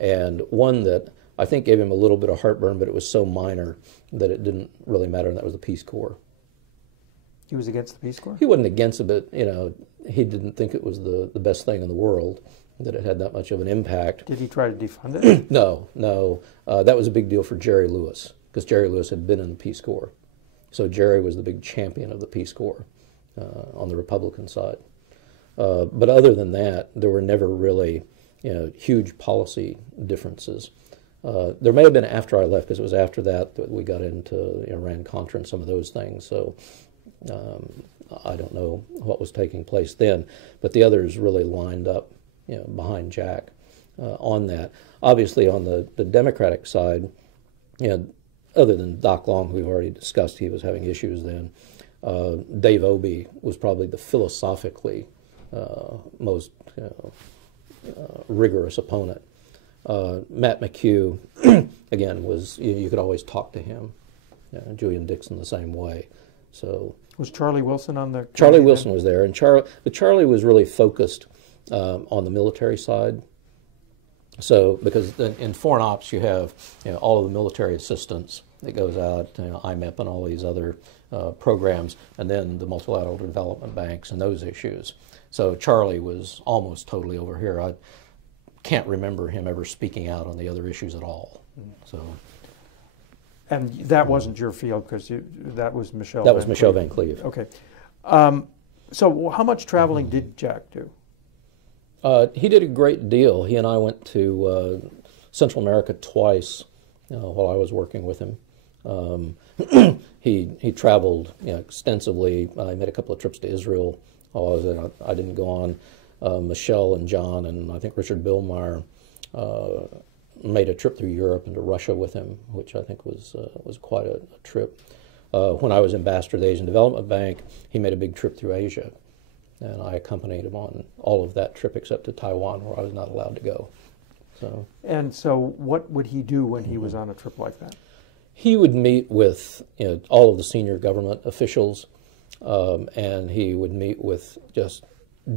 and one that I think gave him a little bit of heartburn, but it was so minor that it didn't really matter, and that was the Peace Corps. He was against the Peace Corps? He wasn't against it, but he didn't think it was the best thing in the world, that it had that much of an impact. Did he try to defund it? No. That was a big deal for Jerry Lewis, because Jerry Lewis had been in the Peace Corps. So Jerry was the big champion of the Peace Corps on the Republican side. But other than that, there were never really huge policy differences. There may have been after I left, because it was after that we got into Iran-Contra and some of those things. So I don't know what was taking place then. But the others really lined up behind Jack on that. Obviously, on the Democratic side, other than Doc Long, who we've already discussed, he was having issues then. Dave Obey was probably the philosophically most rigorous opponent. Matt McHugh, again, was you could always talk to him. Julian Dixon the same way. So was Charlie Wilson on the? Charlie Wilson was there, and Charlie was really focused on the military side. So because in foreign ops you have all of the military assistance that goes out, IMF and all these other programs, and then the multilateral development banks and those issues. So Charlie was almost totally over here. I can't remember him ever speaking out on the other issues at all. So. And that wasn't your field, because that was Michelle. That was Michelle Van Cleve. Okay. So how much traveling did Jack do? He did a great deal. He and I went to Central America twice while I was working with him. He traveled extensively. I made a couple of trips to Israel. I didn't go on. Michelle and John and I think Richard Billmeyer made a trip through Europe and to Russia with him, which I think was quite a trip. When I was ambassador to the Asian Development Bank, he made a big trip through Asia, and I accompanied him on all of that trip except to Taiwan, where I was not allowed to go. So what would he do when he was on a trip like that? He would meet with all of the senior government officials, and he would meet with just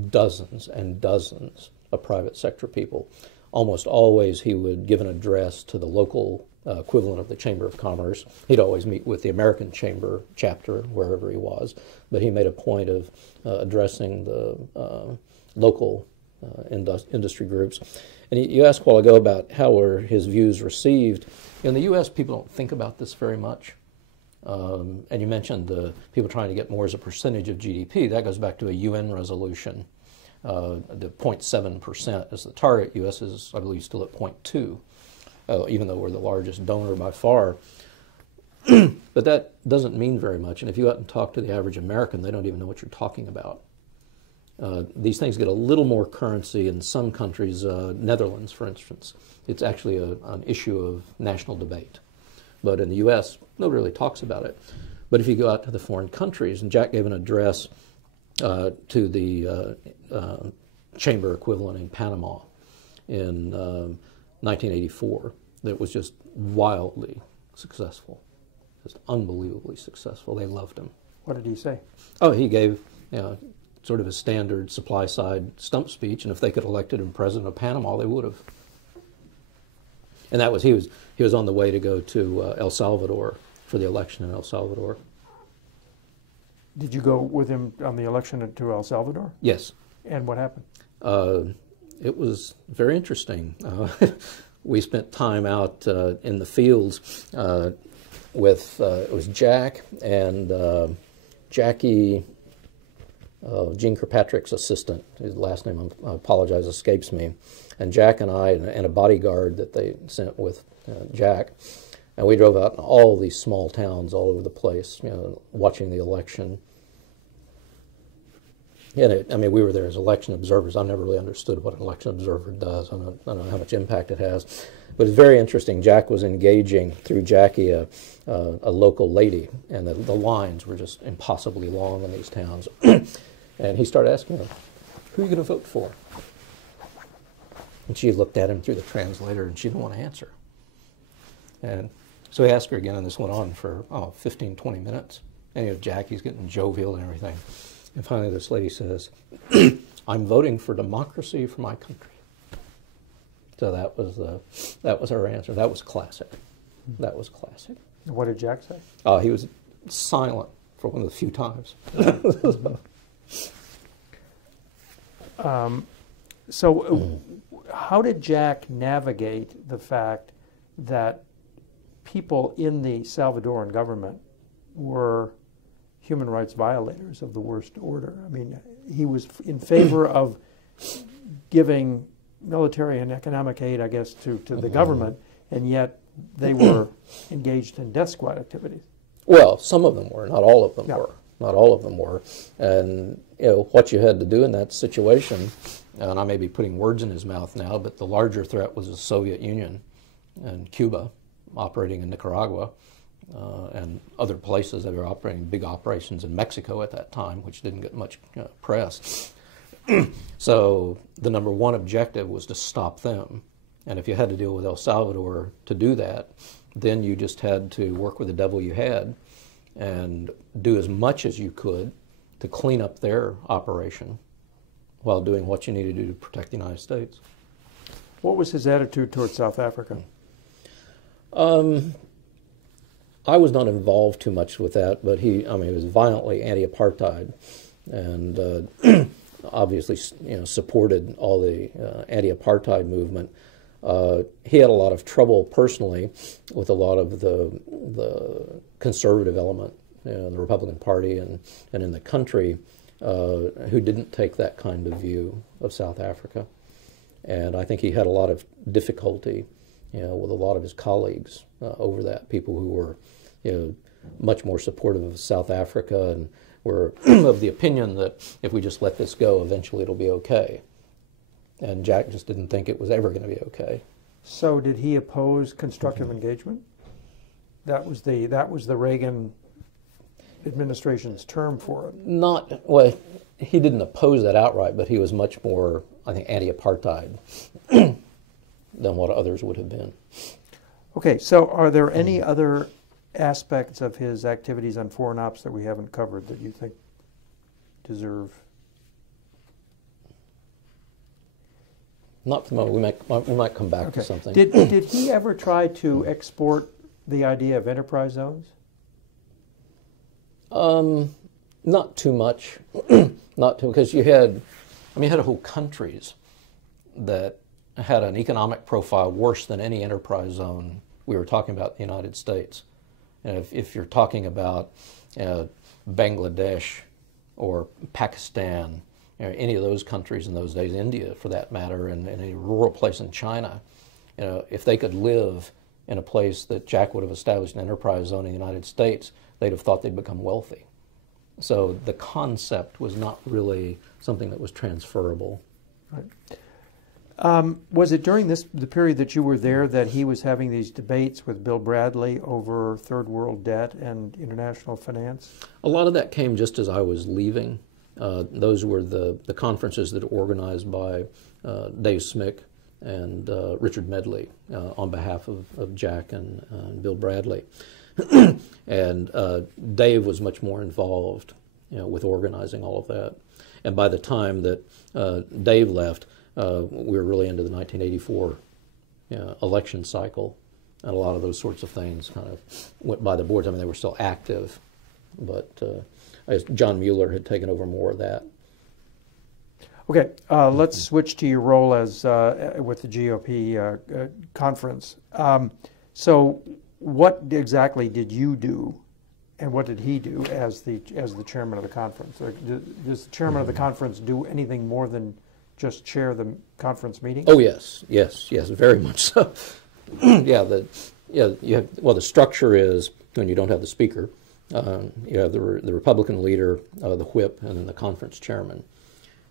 dozens and dozens of private sector people. Almost always he would give an address to the local equivalent of the Chamber of Commerce. He'd always meet with the American Chamber chapter, wherever he was, but he made a point of addressing the local industry groups. And you asked a while ago about how were his views received. In the U.S., people don't think about this very much. And you mentioned the people trying to get more as a percentage of GDP. That goes back to a UN resolution. The 0.7% is the target. U.S. is, I believe, still at 0.2, even though we're the largest donor by far. But that doesn't mean very much. And if you go out and talk to the average American, they don't even know what you're talking about. These things get a little more currency in some countries. Netherlands, for instance, it's actually an issue of national debate. But in the U.S., nobody really talks about it. But if you go out to the foreign countries, and Jack gave an address to the chamber equivalent in Panama in 1984 that was just wildly successful, just unbelievably successful. They loved him. What did he say? Oh, he gave sort of a standard supply side stump speech, and if they could elected him president of Panama, they would have. And that was he was on the way to go to El Salvador for the election in El Salvador. Did you go with him on the election to El Salvador? Yes. And what happened? It was very interesting. We spent time out in the fields with, it was Jack and Jackie, Gene Kirkpatrick's assistant. His last name, I apologize, escapes me. And Jack and I and a bodyguard that they sent with Jack. And we drove out in all these small towns all over the place, watching the election. And we were there as election observers. I've never really understood what an election observer does. I don't know how much impact it has. But it's very interesting. Jack was engaging, through Jackie, a local lady, and the lines were just impossibly long in these towns. And he started asking her, who are you going to vote for? And she looked at him through the translator, and she didn't want to answer. And so he asked her again, and this went on for 15, 20 minutes. And Jackie's getting jovial and everything. And finally this lady says, I'm voting for democracy for my country. So that was her answer. That was classic. That was classic. What did Jack say? He was silent for one of the few times. How did Jack navigate the fact that people in the Salvadoran government were human rights violators of the worst order? I mean, he was in favor of giving military and economic aid, I guess, to the government, and yet they were engaged in death squad activities. Well, some of them were, not all of them Yeah. were. Not all of them were. And what you had to do in that situation, and I may be putting words in his mouth now, but the larger threat was the Soviet Union and Cuba operating in Nicaragua and other places that were operating big operations in Mexico at that time, which didn't get much press. So the number one objective was to stop them. And if you had to deal with El Salvador to do that, then you just had to work with the devil you had and do as much as you could to clean up their operation while doing what you needed to do to protect the United States. What was his attitude towards South Africa? I was not involved too much with that, but he was violently anti-apartheid and obviously supported all the anti-apartheid movement. He had a lot of trouble personally with a lot of the conservative element in the Republican Party and in the country who didn't take that kind of view of South Africa. And I think he had a lot of difficulty with a lot of his colleagues over that, people who were much more supportive of South Africa and were of the opinion that if we just let this go, eventually it'll be okay. And Jack just didn't think it was ever going to be okay. So did he oppose constructive engagement? That was the Reagan administration's term for it. Well, he didn't oppose that outright, but he was much more, I think, anti-apartheid than what others would have been. Okay, so are there any other aspects of his activities on foreign ops that we haven't covered that you think deserve? Not for the moment. We might come back to something. Did he ever try to export the idea of enterprise zones? Not too much. Because you had whole countries that had an economic profile worse than any enterprise zone we were talking about in the United States. And if you're talking about Bangladesh or Pakistan, any of those countries in those days, India for that matter, and any rural place in China, if they could live in a place that Jack would have established an enterprise zone in the United States, they'd have thought they'd become wealthy. So the concept was not really something that was transferable. Right. Was it during the period that you were there that he was having these debates with Bill Bradley over third world debt and international finance? A lot of that came just as I was leaving. Those were the conferences that were organized by Dave Smick and Richard Medley on behalf of Jack and Bill Bradley. And Dave was much more involved with organizing all of that. And by the time that Dave left, we were really into the 1984 election cycle, and a lot of those sorts of things kind of went by the boards. I mean, they were still active, but John Mueller had taken over more of that. Okay, let's switch to your role as with the GOP conference. So, what exactly did you do, and what did he do as the chairman of the conference? Does the chairman of the conference do anything more than just chair the conference meeting? Oh yes, very much so. The structure is when you don't have the speaker, you have the Republican leader, the whip, and then the conference chairman.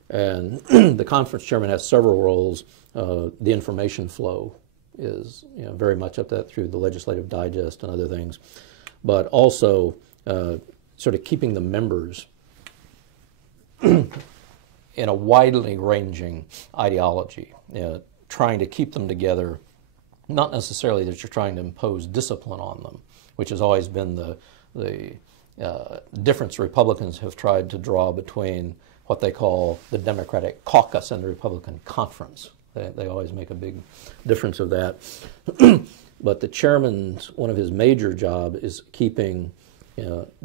And the conference chairman has several roles. The information flow is very much up that through the legislative digest and other things, but also sort of keeping the members in a widely ranging ideology, trying to keep them together not necessarily that you're trying to impose discipline on them, which has always been the difference Republicans have tried to draw between what they call the Democratic caucus and the Republican conference. They always make a big difference of that. But the chairman's, one of his major job is keeping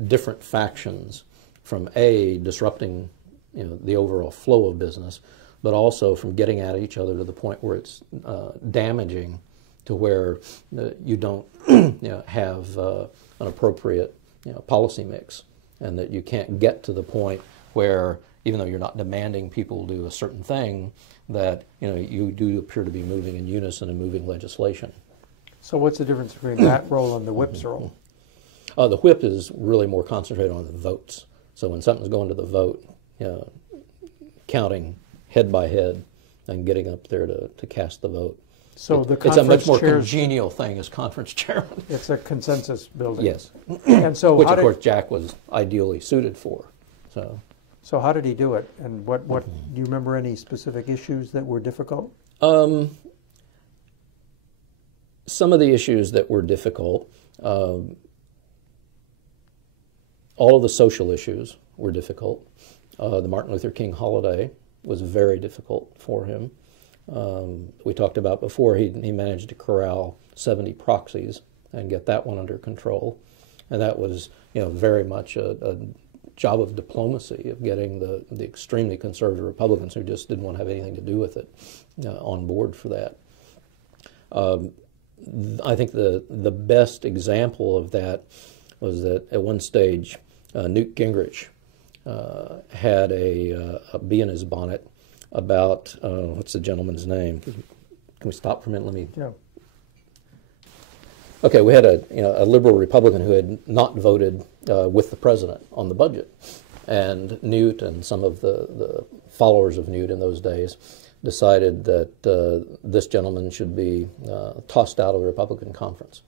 different factions from disrupting the overall flow of business, but also from getting at each other to the point where it's damaging to where you don't have an appropriate policy mix, and that you can't get to the point where, even though you're not demanding people do a certain thing, that you do appear to be moving in unison and moving legislation. So what's the difference between that role and the whip's role? The whip is really more concentrated on the votes. So when something's going to the vote, counting head by head and getting up there to cast the vote. So it's a much more congenial thing as conference chairman. It's a consensus building. Yes. And so which, of course, Jack was ideally suited for. So how did he do it? And what do you remember any specific issues that were difficult? Some of the issues that were difficult, all of the social issues were difficult. The Martin Luther King holiday was very difficult for him. We talked about before, he managed to corral 70 proxies and get that one under control. And that was very much a job of diplomacy, of getting the extremely conservative Republicans who just didn't want to have anything to do with it on board for that. I think the best example of that was that at one stage, Newt Gingrich had a bee in his bonnet about, what's the gentleman's name? Can we stop for a minute? Let me. Yeah. Okay, we had a liberal Republican who had not voted with the president on the budget, and Newt and some of the followers of Newt in those days decided that this gentleman should be tossed out of the Republican conference.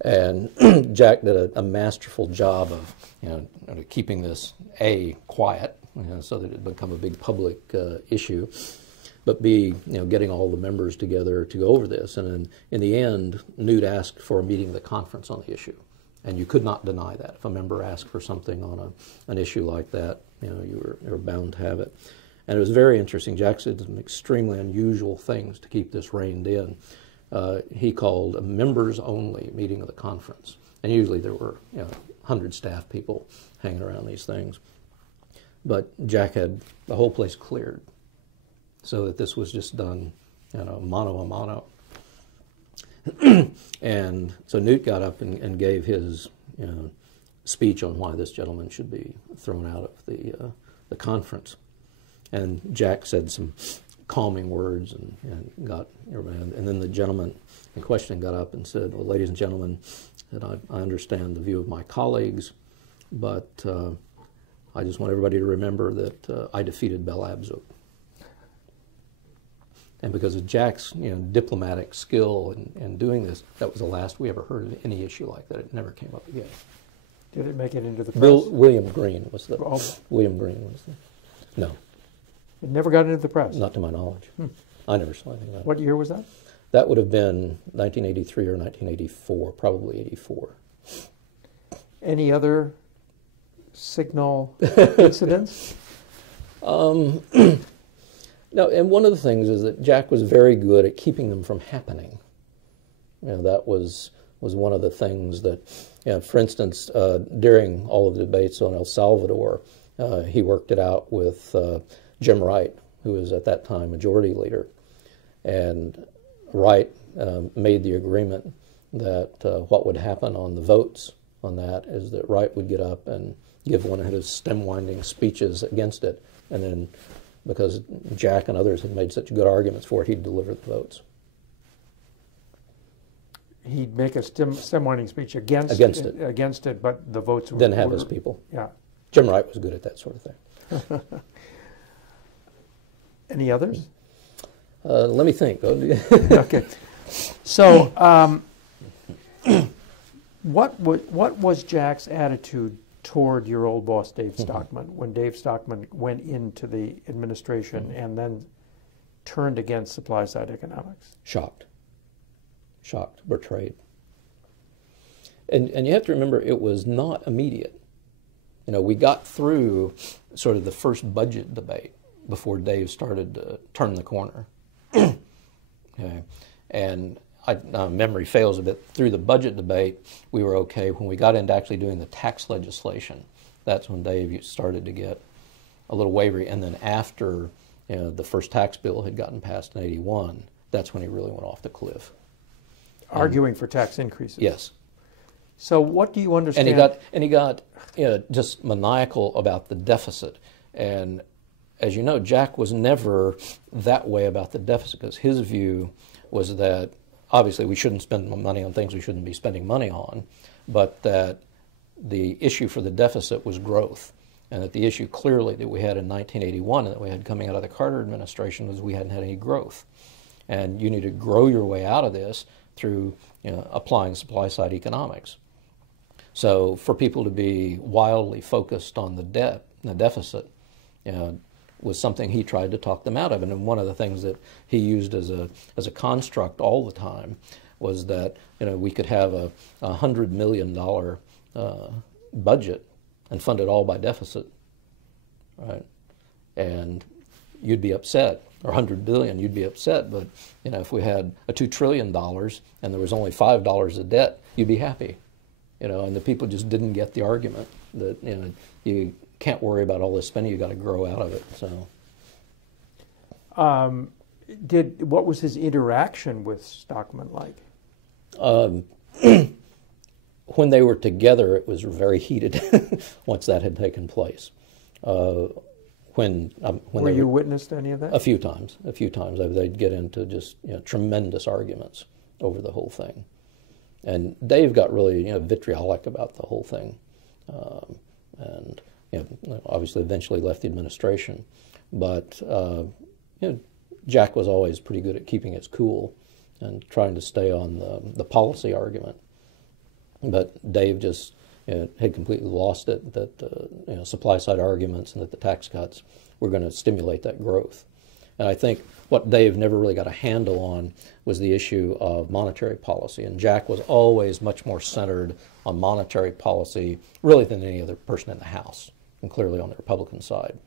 And Jack did a masterful job of keeping this quiet, so that it would become a big public issue, but B, getting all the members together to go over this. And in the end, Newt asked for a meeting of the conference on the issue, and you could not deny that. If a member asked for something on an issue like that, you were bound to have it. And it was very interesting. Jack did some extremely unusual things to keep this reined in. He called a members-only meeting of the conference, and usually there were 100 staff people hanging around these things. But Jack had the whole place cleared, so that this was just done, mano a mano. And so Newt got up and gave his speech on why this gentleman should be thrown out of the conference. And Jack said some calming words and got everybody. And then the gentleman in question got up and said, "Well, ladies and gentlemen, that I understand the view of my colleagues, but I just want everybody to remember that I defeated Bel Abzook." And because of Jack's diplomatic skill in doing this, that was the last we ever heard of any issue like that. It never came up again. Did it make it into the press? William Green was the. Oh. William Green was the. No. It never got into the press? Not to my knowledge. I never saw anything about it. What year was that? That would have been 1983 or 1984, probably 84. Any other signal incidents? No, and one of the things is that Jack was very good at keeping them from happening. That was one of the things that, for instance, during all of the debates on El Salvador, he worked it out with Jim Wright, who was at that time majority leader. And Wright made the agreement that what would happen on the votes on that is that Wright would get up and give one of his stem-winding speeches against it, and then because Jack and others had made such good arguments for it, he'd deliver the votes. He'd make a stem-winding speech against it, but the votes were... Didn't have his people. Yeah. Jim Wright was good at that sort of thing. Any others? Let me think. Okay. So, what was Jack's attitude toward your old boss, Dave Stockman, when Dave Stockman went into the administration and then turned against supply-side economics? Shocked, betrayed. And you have to remember, it was not immediate. You know, we got through sort of the first budget debate before Dave started to turn the corner. Okay. And memory fails a bit. Through the budget debate, we were okay. When we got into actually doing the tax legislation, that's when Dave started to get a little wavery. And then after the first tax bill had gotten passed in '81, that's when he really went off the cliff. Arguing for tax increases. Yes. So what do you understand? And he got just maniacal about the deficit. And as you know, Jack was never that way about the deficit, because his view was that obviously we shouldn't spend money on things we shouldn't be spending money on, but that the issue for the deficit was growth. And that the issue clearly that we had in 1981 and that we had coming out of the Carter administration was we hadn't had any growth. And you need to grow your way out of this through applying supply-side economics. So for people to be wildly focused on the deficit, was something he tried to talk them out of. And one of the things that he used as a construct all the time was that we could have a $100 million budget and fund it all by deficit, right? And you'd be upset, or $100 billion, you'd be upset. But if we had a $2 trillion and there was only $5 of debt, you'd be happy. And the people just didn't get the argument that you can't worry about all this spending, you got to grow out of it. So, what was his interaction with Stockman like? When they were together, it was very heated. Once that had taken place, when were you witness to any of that? A few times. They'd get into just tremendous arguments over the whole thing. And Dave got really vitriolic about the whole thing, and obviously eventually left the administration. But Jack was always pretty good at keeping his cool and trying to stay on the policy argument. But Dave just had completely lost it that supply side arguments and that the tax cuts were going to stimulate that growth. And I think what Dave never really got a handle on was the issue of monetary policy. And Jack was always much more centered on monetary policy, really, than any other person in the House, and clearly on the Republican side.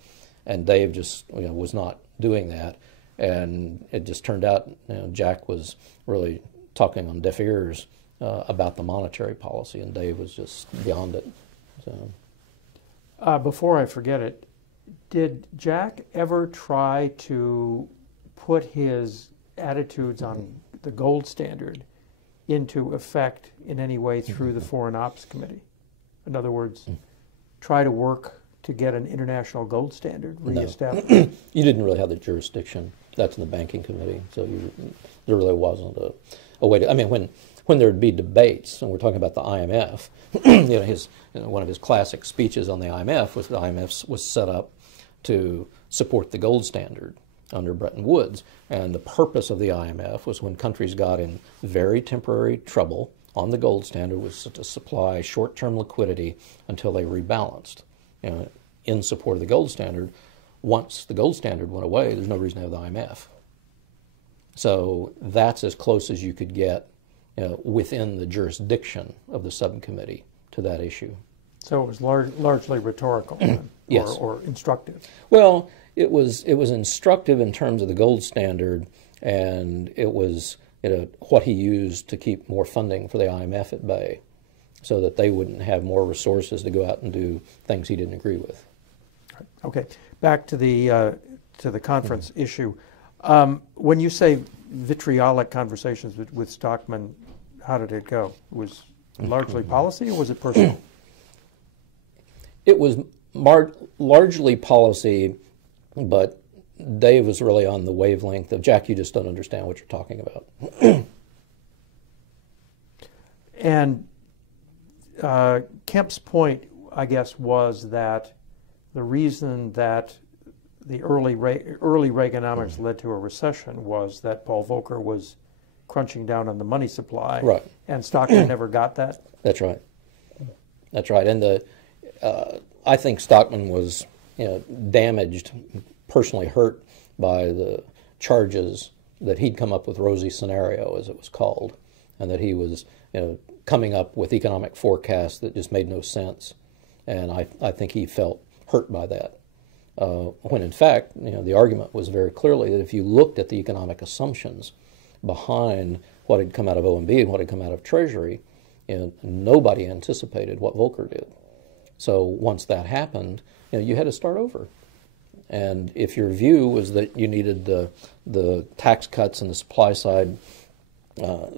And Dave just was not doing that. And it just turned out Jack was really talking on deaf ears about the monetary policy, and Dave was just beyond it. So, before I forget it, did Jack ever try to put his attitudes on the gold standard into effect in any way through the Foreign Ops Committee? In other words, try to work to get an international gold standard reestablished? No. You didn't really have the jurisdiction. That's in the Banking Committee, so there really wasn't a way to. I mean, when there would be debates, and we're talking about the IMF, one of his classic speeches on the IMF was the IMF was set up to support the gold standard under Bretton Woods. And the purpose of the IMF was when countries got in very temporary trouble on the gold standard was to supply short-term liquidity until they rebalanced. In support of the gold standard. Once the gold standard went away, there's no reason to have the IMF. So that's as close as you could get within the jurisdiction of the subcommittee to that issue. So it was largely rhetorical Yes. or instructive. Well, it was instructive in terms of the gold standard, and it was what he used to keep more funding for the IMF at bay, so that they wouldn't have more resources to go out and do things he didn't agree with. Okay, back to the conference issue. When you say vitriolic conversations with Stockman, how did it go? It was largely policy, or was it personal? It was largely policy, but Dave was really on the wavelength of, Jack, you just don't understand what you're talking about. And Kemp's point, I guess, was that the reason that the early Reaganomics led to a recession was that Paul Volcker was crunching down on the money supply. Right. And Stockman never got that? That's right. That's right. And I think Stockman was damaged, personally hurt by the charges that he'd come up with rosy scenario, as it was called, and that he was coming up with economic forecasts that just made no sense. And I think he felt hurt by that. When in fact, the argument was very clearly that if you looked at the economic assumptions behind what had come out of OMB and what had come out of Treasury, nobody anticipated what Volcker did. So once that happened, you had to start over. And if your view was that you needed the tax cuts and the supply side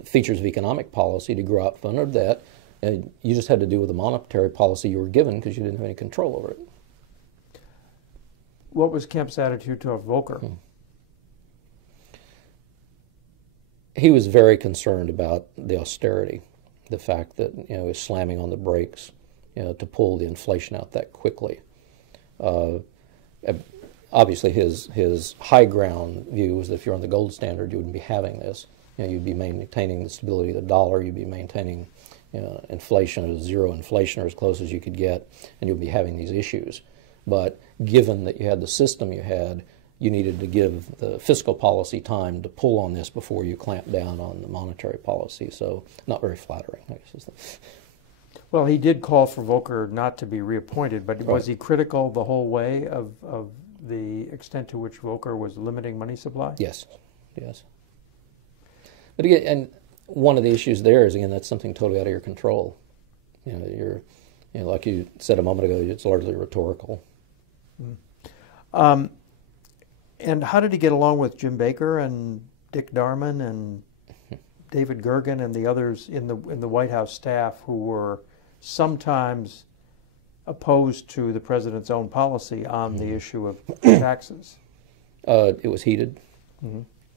features of economic policy to grow out from under that, you just had to do with the monetary policy you were given because you didn't have any control over it. What was Kemp's attitude toward Volcker? He was very concerned about the austerity, the fact that he was slamming on the brakes, to pull the inflation out that quickly. Obviously, his high ground view was that if you're on the gold standard, you wouldn't be having this. You'd be maintaining the stability of the dollar. You'd be maintaining inflation at zero inflation or as close as you could get, and you'd be having these issues. But given that you had the system you had, you needed to give the fiscal policy time to pull on this before you clamp down on the monetary policy. So not very flattering, I guess. Well, he did call for Volcker not to be reappointed, but Right. Was he critical the whole way of the extent to which Volcker was limiting money supply? Yes, yes. But again, and one of the issues there is, again, that's something totally out of your control. You're, like you said a moment ago, it's largely rhetorical. And how did he get along with Jim Baker and Dick Darman and David Gergen and the others in the White House staff who were sometimes opposed to the president's own policy on the issue of taxes? It was heated.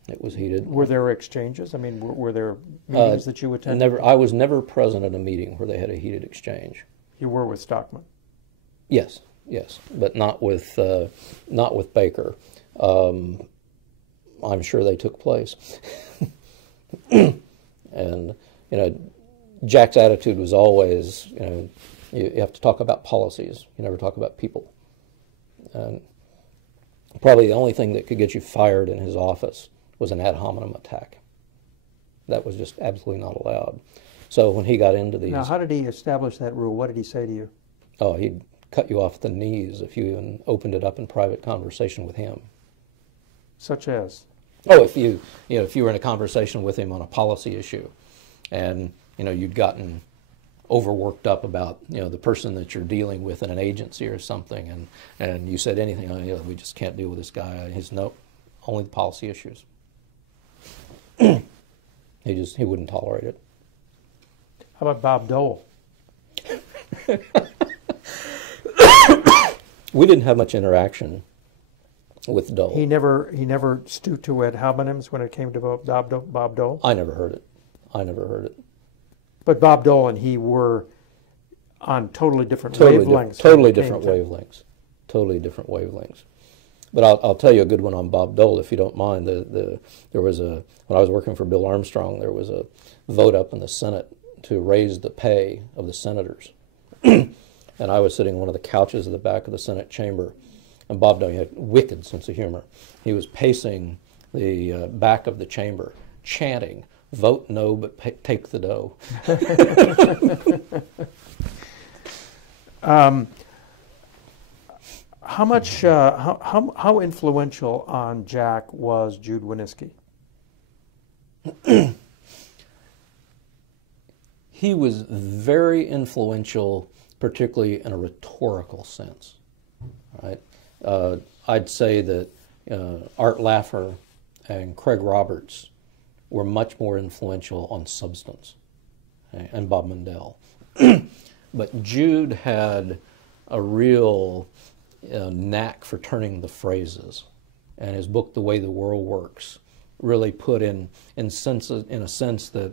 It was heated. Were there exchanges? I mean, were there meetings that you attended? Never. I was never present at a meeting where they had a heated exchange. You were with Stockman? Yes, yes, but not with Baker. I'm sure they took place. And Jack's attitude was always, you have to talk about policies. You never talk about people. And probably the only thing that could get you fired in his office was an ad hominem attack. That was just absolutely not allowed. So when he got into these... Now, how did he establish that rule? What did he say to you? Oh, he'd cut you off at the knees if you even opened it up in private conversation with him. Such as? Oh, if you were in a conversation with him on a policy issue, and you'd gotten overworked up about the person that you're dealing with in an agency or something, and you said anything, we just can't deal with this guy. He's no, only the policy issues. He wouldn't tolerate it. How about Bob Dole? We didn't have much interaction with Dole. He never stooped to ad hominems when it came to Bob Dole? I never heard it. But Bob Dole and he were on totally different wavelengths. Totally different wavelengths. But I'll tell you a good one on Bob Dole, if you don't mind. There was when I was working for Bill Armstrong, there was a vote up in the Senate to raise the pay of the senators. And I was sitting on one of the couches at the back of the Senate chamber. And Bob Dole had a wicked sense of humor. He was pacing the back of the chamber, chanting, "Vote no, but take the dough." How influential on Jack was Jude Wanniski? He was very influential, particularly in a rhetorical sense. Right? I'd say that Art Laffer and Craig Roberts were much more influential on substance, okay, and Bob Mundell. But Jude had a real knack for turning the phrases, and his book, The Way the World Works, really put in a sense that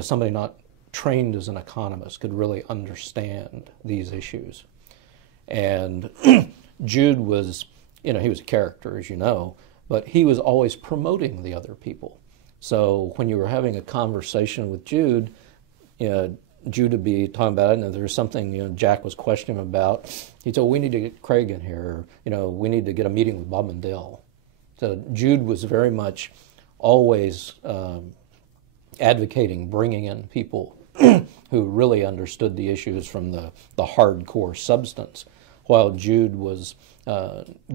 somebody not trained as an economist could really understand these issues. And Jude was, he was a character, as you know, but he was always promoting the other people. So when you were having a conversation with Jude, Jude would be talking about it, and if there was something Jack was questioning about, he'd say, "We need to get Craig in here," or, "We need to get a meeting with Bob Mundell." So Jude was very much always advocating bringing in people who really understood the issues from the hardcore substance, while Jude was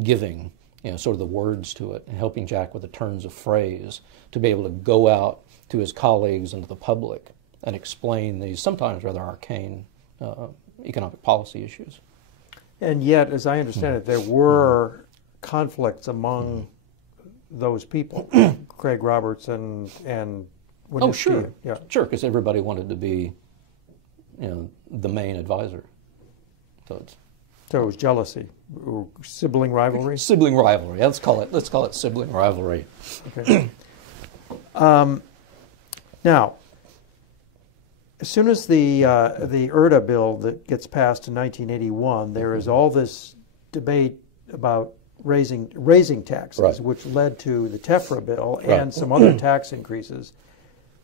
giving sort of the words to it and helping Jack with the turns of phrase to be able to go out to his colleagues and to the public and explain these sometimes rather arcane economic policy issues. And yet, as I understand it, there were conflicts among those people, Craig Roberts and oh, sure, yeah, sure, because everybody wanted to be, the main advisor. So it was jealousy, sibling rivalry. Sibling rivalry. Let's call it sibling rivalry. Okay. Now, as soon as the IRTA bill that gets passed in 1981, there is all this debate about raising taxes, right, which led to the TEFRA bill and some other tax increases,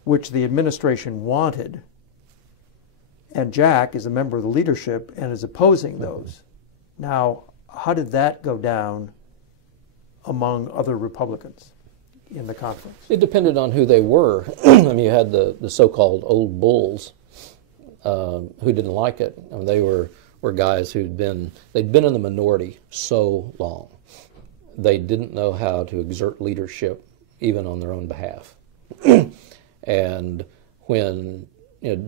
which the administration wanted. And Jack is a member of the leadership and is opposing those. Now, how did that go down among other Republicans in the conference? It depended on who they were. I mean, you had the so-called old bulls who didn't like it. I mean, they were guys they'd been in the minority so long. They didn't know how to exert leadership even on their own behalf. And when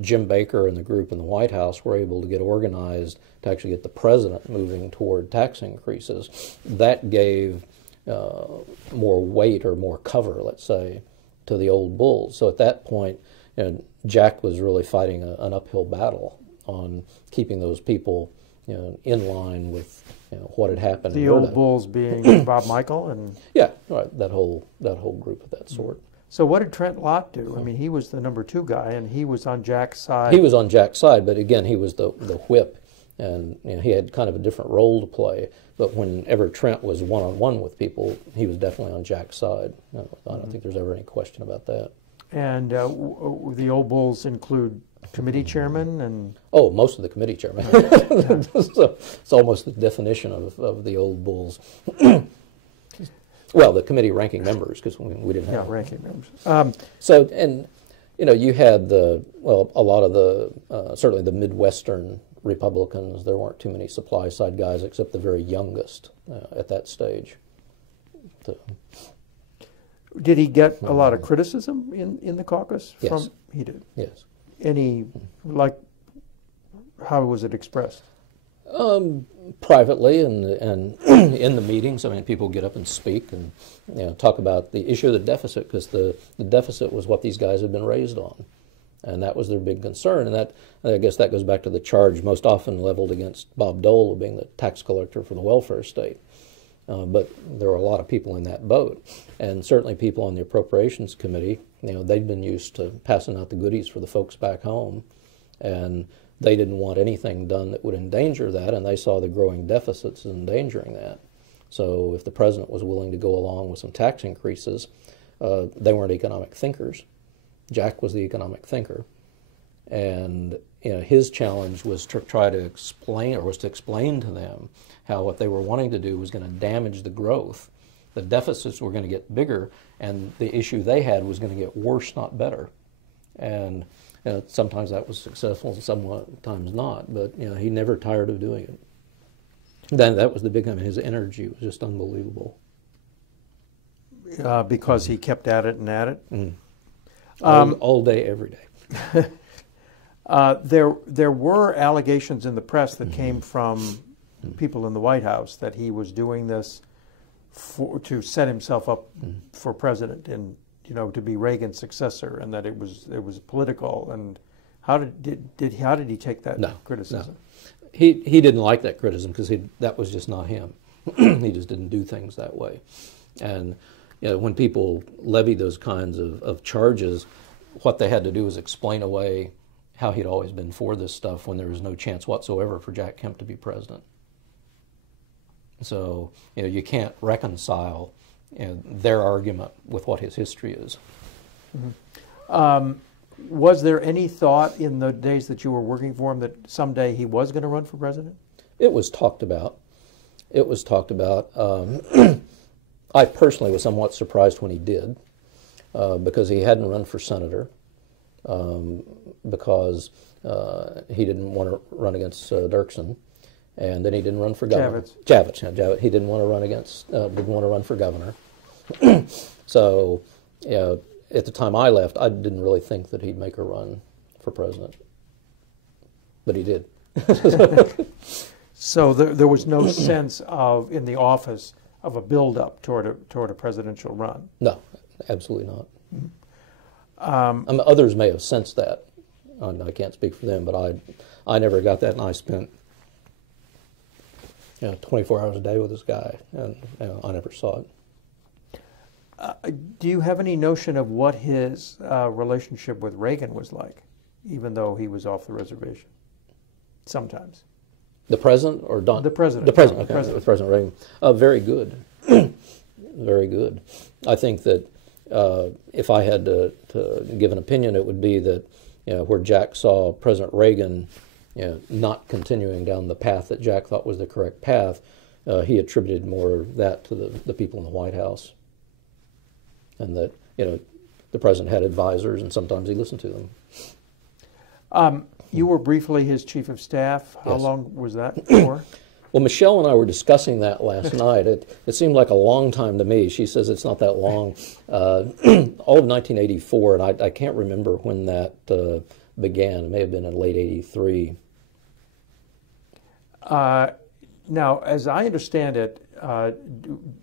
Jim Baker and the group in the White House were able to get organized to actually get the president moving toward tax increases, that gave more weight or more cover, let's say, to the old bulls. So at that point, Jack was really fighting an uphill battle on keeping those people in line with what had happened. The old bulls being Bob Michael and yeah, right, that whole group of that sort. So what did Trent Lott do? I mean, he was the number 2 guy, and he was on Jack's side. He was on Jack's side, but again, he was the whip, and he had kind of a different role to play. But whenever Trent was one-on-one with people, he was definitely on Jack's side. I don't think there's ever any question about that. And the old bulls include committee chairman and... Oh, most of the committee chairmen. So it's almost the definition of the old bulls. Well, the committee ranking members, because we didn't have... Yeah, ranking members. You had a lot of the, certainly the Midwestern Republicans, there weren't too many supply side guys except the very youngest at that stage. Did he get a lot of criticism in the caucus? Yes. He did? Yes. How was it expressed? Privately and in the meetings. I mean, people get up and speak and talk about the issue of the deficit, because the deficit was what these guys had been raised on, and that was their big concern. And that, I guess, that goes back to the charge most often leveled against Bob Dole of being the tax collector for the welfare state. But there were a lot of people in that boat, and certainly people on the Appropriations Committee. They'd been used to passing out the goodies for the folks back home, and they didn't want anything done that would endanger that, and they saw the growing deficits as endangering that. So if the president was willing to go along with some tax increases, they weren't economic thinkers. Jack was the economic thinker. And his challenge was to try to explain to them how what they were wanting to do was going to damage the growth. The deficits were going to get bigger, and the issue they had was going to get worse, not better. And sometimes that was successful, sometimes not, but he never tired of doing it. Then that was the big thing. His energy was just unbelievable. Because he kept at it and at it? Mm. All day, every day. There were allegations in the press that came from people in the White House that he was doing this to set himself up for president and to be Reagan's successor, and that it was political. And how did he take that criticism? No. He didn't like that criticism because that was just not him. He just didn't do things that way. And when people levied those kinds of charges, what they had to do was explain away how he'd always been for this stuff when there was no chance whatsoever for Jack Kemp to be president. So you can't reconcile their argument with what his history is. Mm-hmm. Was there any thought in the days that you were working for him that someday he was going to run for president? It was talked about. I personally was somewhat surprised when he did, because he hadn't run for senator, because he didn't want to run against Dirksen, and then he didn't run for governor. Javits, yeah, Javits. He didn't want to run didn't want to run for governor. So, you know, at the time I left, I didn't really think that he'd make a run for president, but he did. So there was no sense of, in the office, of a build-up toward a presidential run? No, absolutely not. Others may have sensed that. I can't speak for them, but I never got that, and I spent 24 hours a day with this guy, and I never saw it. Do you have any notion of what his relationship with Reagan was like, even though he was off the reservation? Sometimes. The president or Don? The president. The president. Okay. President. President Reagan. Very good. Very good. I think that if I had to give an opinion, it would be that where Jack saw President Reagan not continuing down the path that Jack thought was the correct path, he attributed more of that to the people in the White House, and that the president had advisors, and sometimes he listened to them. You were briefly his chief of staff. How Yes. long was that for? Well, Michelle and I were discussing that last night. It seemed like a long time to me. She says it's not that long. All of 1984, and I can't remember when that began. It may have been in late 83. Now, as I understand it,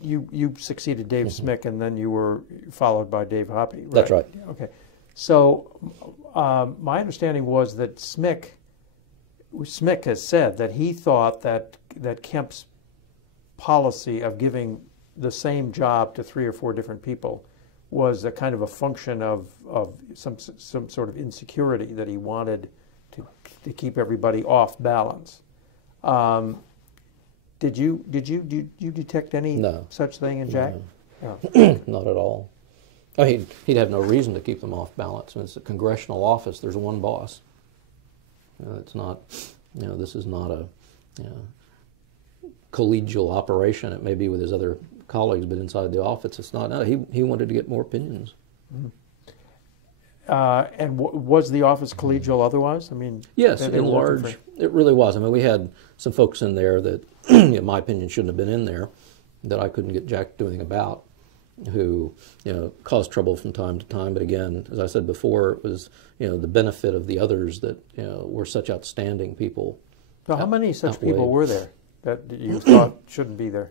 you succeeded Dave Smick, and then you were followed by Dave Hoppe, right? That's right. Okay. So my understanding was that Smick has said that he thought that Kemp's policy of giving the same job to 3 or 4 different people was a kind of a function of some sort of insecurity that he wanted to keep everybody off balance. Did you detect any such thing in Jack? No. No. Not at all. I mean, he'd have no reason to keep them off balance. I mean, it's a congressional office. There's one boss. It's not, this is not a collegial operation. It may be with his other colleagues, but inside the office, it's not. No, he wanted to get more opinions. Mm-hmm. And was the office collegial otherwise? I mean, yes, in large, it really was. I mean, we had some folks in there that, in my opinion, shouldn't have been in there, that I couldn't get Jack to do anything about, who caused trouble from time to time. But again, as I said before, it was the benefit of the others that were such outstanding people. So how many such people were there that you thought shouldn't be there?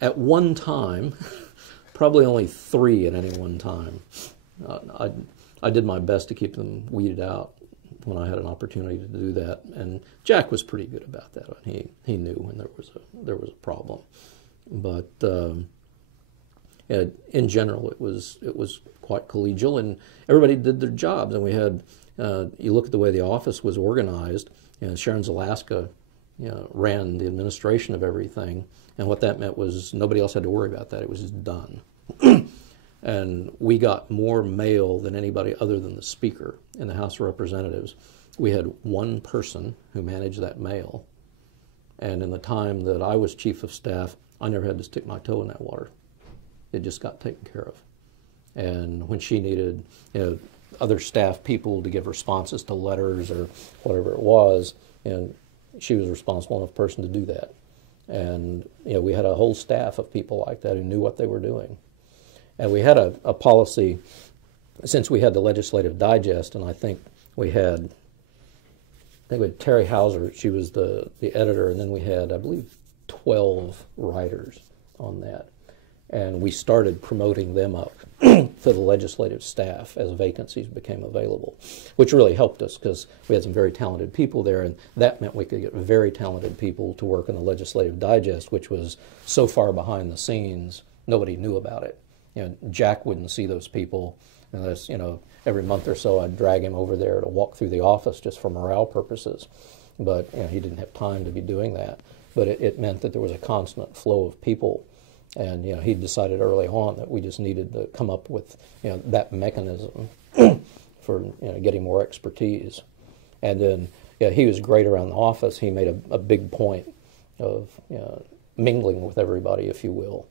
At one time, probably only 3 at any one time. I did my best to keep them weeded out when I had an opportunity to do that, and Jack was pretty good about that. He knew when there was a problem, but in general, it was quite collegial, and everybody did their jobs. And we had you look at the way the office was organized. Sharon Zalaska ran the administration of everything, and what that meant was nobody else had to worry about that. It was just done. And we got more mail than anybody other than the Speaker in the House of Representatives. We had one person who managed that mail, and in the time that I was chief of staff, I never had to stick my toe in that water. It just got taken care of. And when she needed other staff people to give responses to letters or whatever it was, she was a responsible enough person to do that. And we had a whole staff of people like that who knew what they were doing. And we had a policy, since we had the Legislative Digest, and I think we had Terry Hauser. She was the editor, and then we had, I believe, 12 writers on that. And we started promoting them up to the legislative staff as vacancies became available, which really helped us because we had some very talented people there, and that meant we could get very talented people to work in the Legislative Digest, which was so far behind the scenes, nobody knew about it. Jack wouldn't see those people unless, every month or so I'd drag him over there to walk through the office just for morale purposes. But he didn't have time to be doing that. But it meant that there was a constant flow of people. And he decided early on that we just needed to come up with that mechanism for getting more expertise. And then he was great around the office. He made a big point of mingling with everybody, if you will.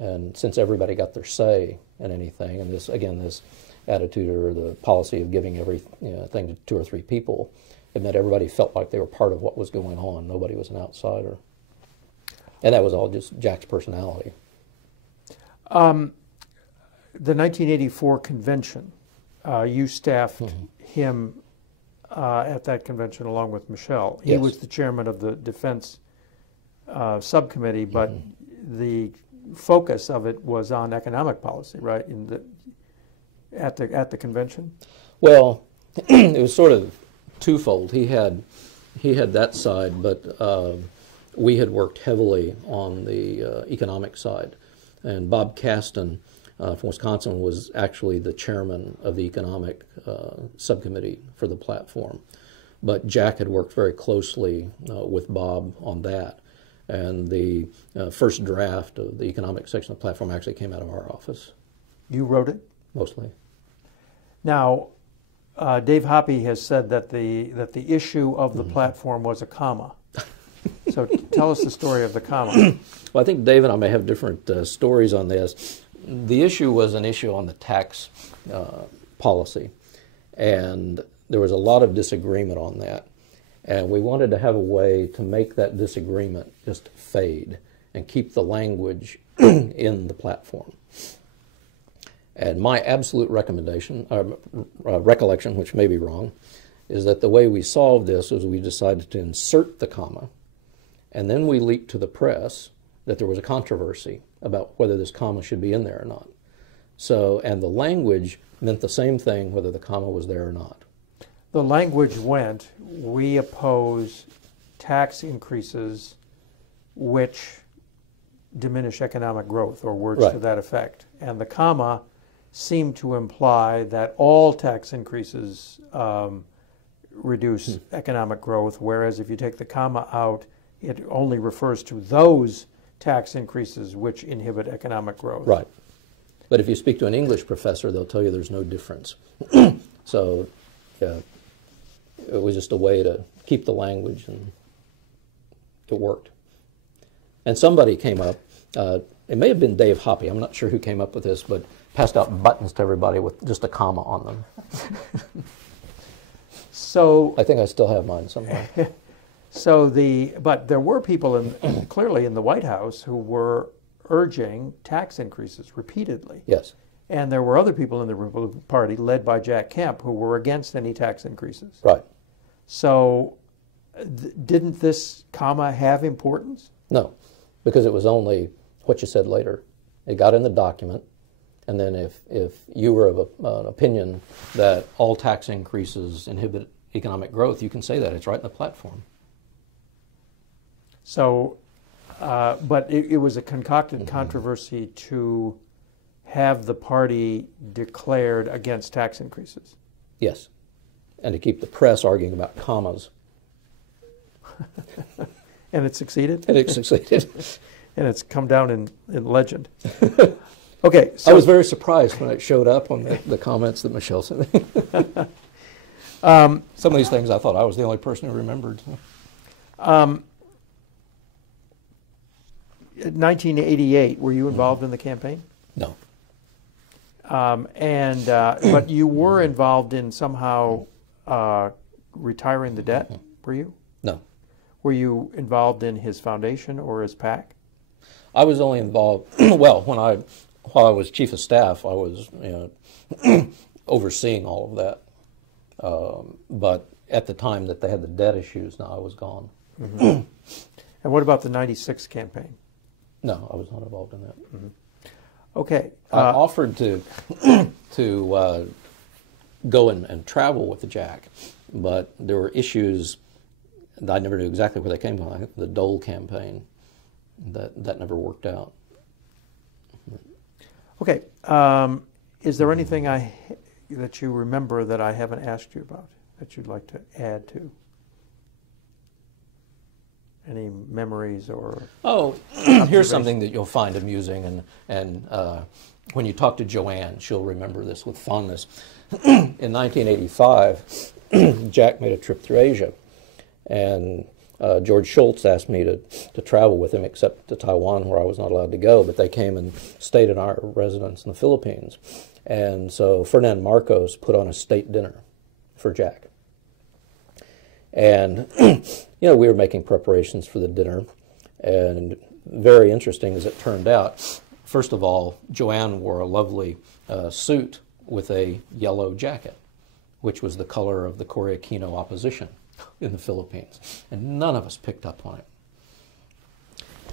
And since everybody got their say in anything, and this, again, this attitude or the policy of giving everything to 2 or 3 people, it meant everybody felt like they were part of what was going on. Nobody was an outsider. And that was all just Jack's personality. The 1984 convention, you staffed him at that convention along with Michelle. He was the chairman of the defense subcommittee, but the focus of it was on economic policy, right? At the convention. Well, it was sort of twofold. He had that side, but we had worked heavily on the economic side, and Bob Caston from Wisconsin was actually the chairman of the economic subcommittee for the platform. But Jack had worked very closely with Bob on that. And the first draft of the economic section of the platform actually came out of our office. You wrote it? Mostly. Now, Dave Hoppe has said that the issue of the platform was a comma. So tell us the story of the comma. Well, I think Dave and I may have different stories on this. The issue was an issue on the tax policy, and there was a lot of disagreement on that. And we wanted to have a way to make that disagreement just fade and keep the language in the platform. And my absolute recommendation, recollection, which may be wrong, is that the way we solved this was we decided to insert the comma, and then we leaked to the press that there was a controversy about whether this comma should be in there or not. So, and the language meant the same thing whether the comma was there or not. The language went, we oppose tax increases which diminish economic growth, or words to that effect. And the comma seemed to imply that all tax increases reduce economic growth, whereas if you take the comma out, it only refers to those tax increases which inhibit economic growth. Right. But if you speak to an English professor, they'll tell you there's no difference. So, yeah, it was just a way to keep the language, and it worked. And somebody came up, it may have been Dave Hoppe, I'm not sure who came up with this, but passed out buttons to everybody with just a comma on them. So I think I still have mine somewhere. But there were people clearly in the White House who were urging tax increases repeatedly. Yes. And there were other people in the Republican Party, led by Jack Kemp, who were against any tax increases. Right. So didn't this comma have importance? No, because it was only what you said later. It got in the document, and then if you were of an opinion that all tax increases inhibit economic growth, you can say that. It's right in the platform. So, but it was a concocted controversy to have the party declared against tax increases. Yes, and to keep the press arguing about commas. And it succeeded? And it succeeded. And it's come down in legend. Okay. So I was very surprised when it showed up on the comments that Michelle sent me. Some of these things I thought I was the only person who remembered. 1988, were you involved in the campaign? No. But you were involved in somehow retiring the debt, were you? No. Were you involved in his foundation or his PAC? I was only involved, well, while I was chief of staff, I was overseeing all of that. But at the time that they had the debt issues, I was gone. And what about the 96 campaign? No, I was not involved in that. Okay. I offered to go and travel with the Jack, but there were issues that I never knew exactly where they came from. I think the Dole campaign, that never worked out. Okay. Is there anything that you remember that I haven't asked you about that you'd like to add to? Any memories or? Oh, here's something that you'll find amusing, and when you talk to Joanne, she'll remember this with fondness. In 1985, Jack made a trip through Asia, and George Shultz asked me to travel with him, except to Taiwan, where I was not allowed to go, but they came and stayed in our residence in the Philippines. And so Ferdinand Marcos put on a state dinner for Jack. And, we were making preparations for the dinner, and very interesting as it turned out, first of all, Joanne wore a lovely suit with a yellow jacket, which was the color of the Cory Aquino opposition in the Philippines, and none of us picked up on it.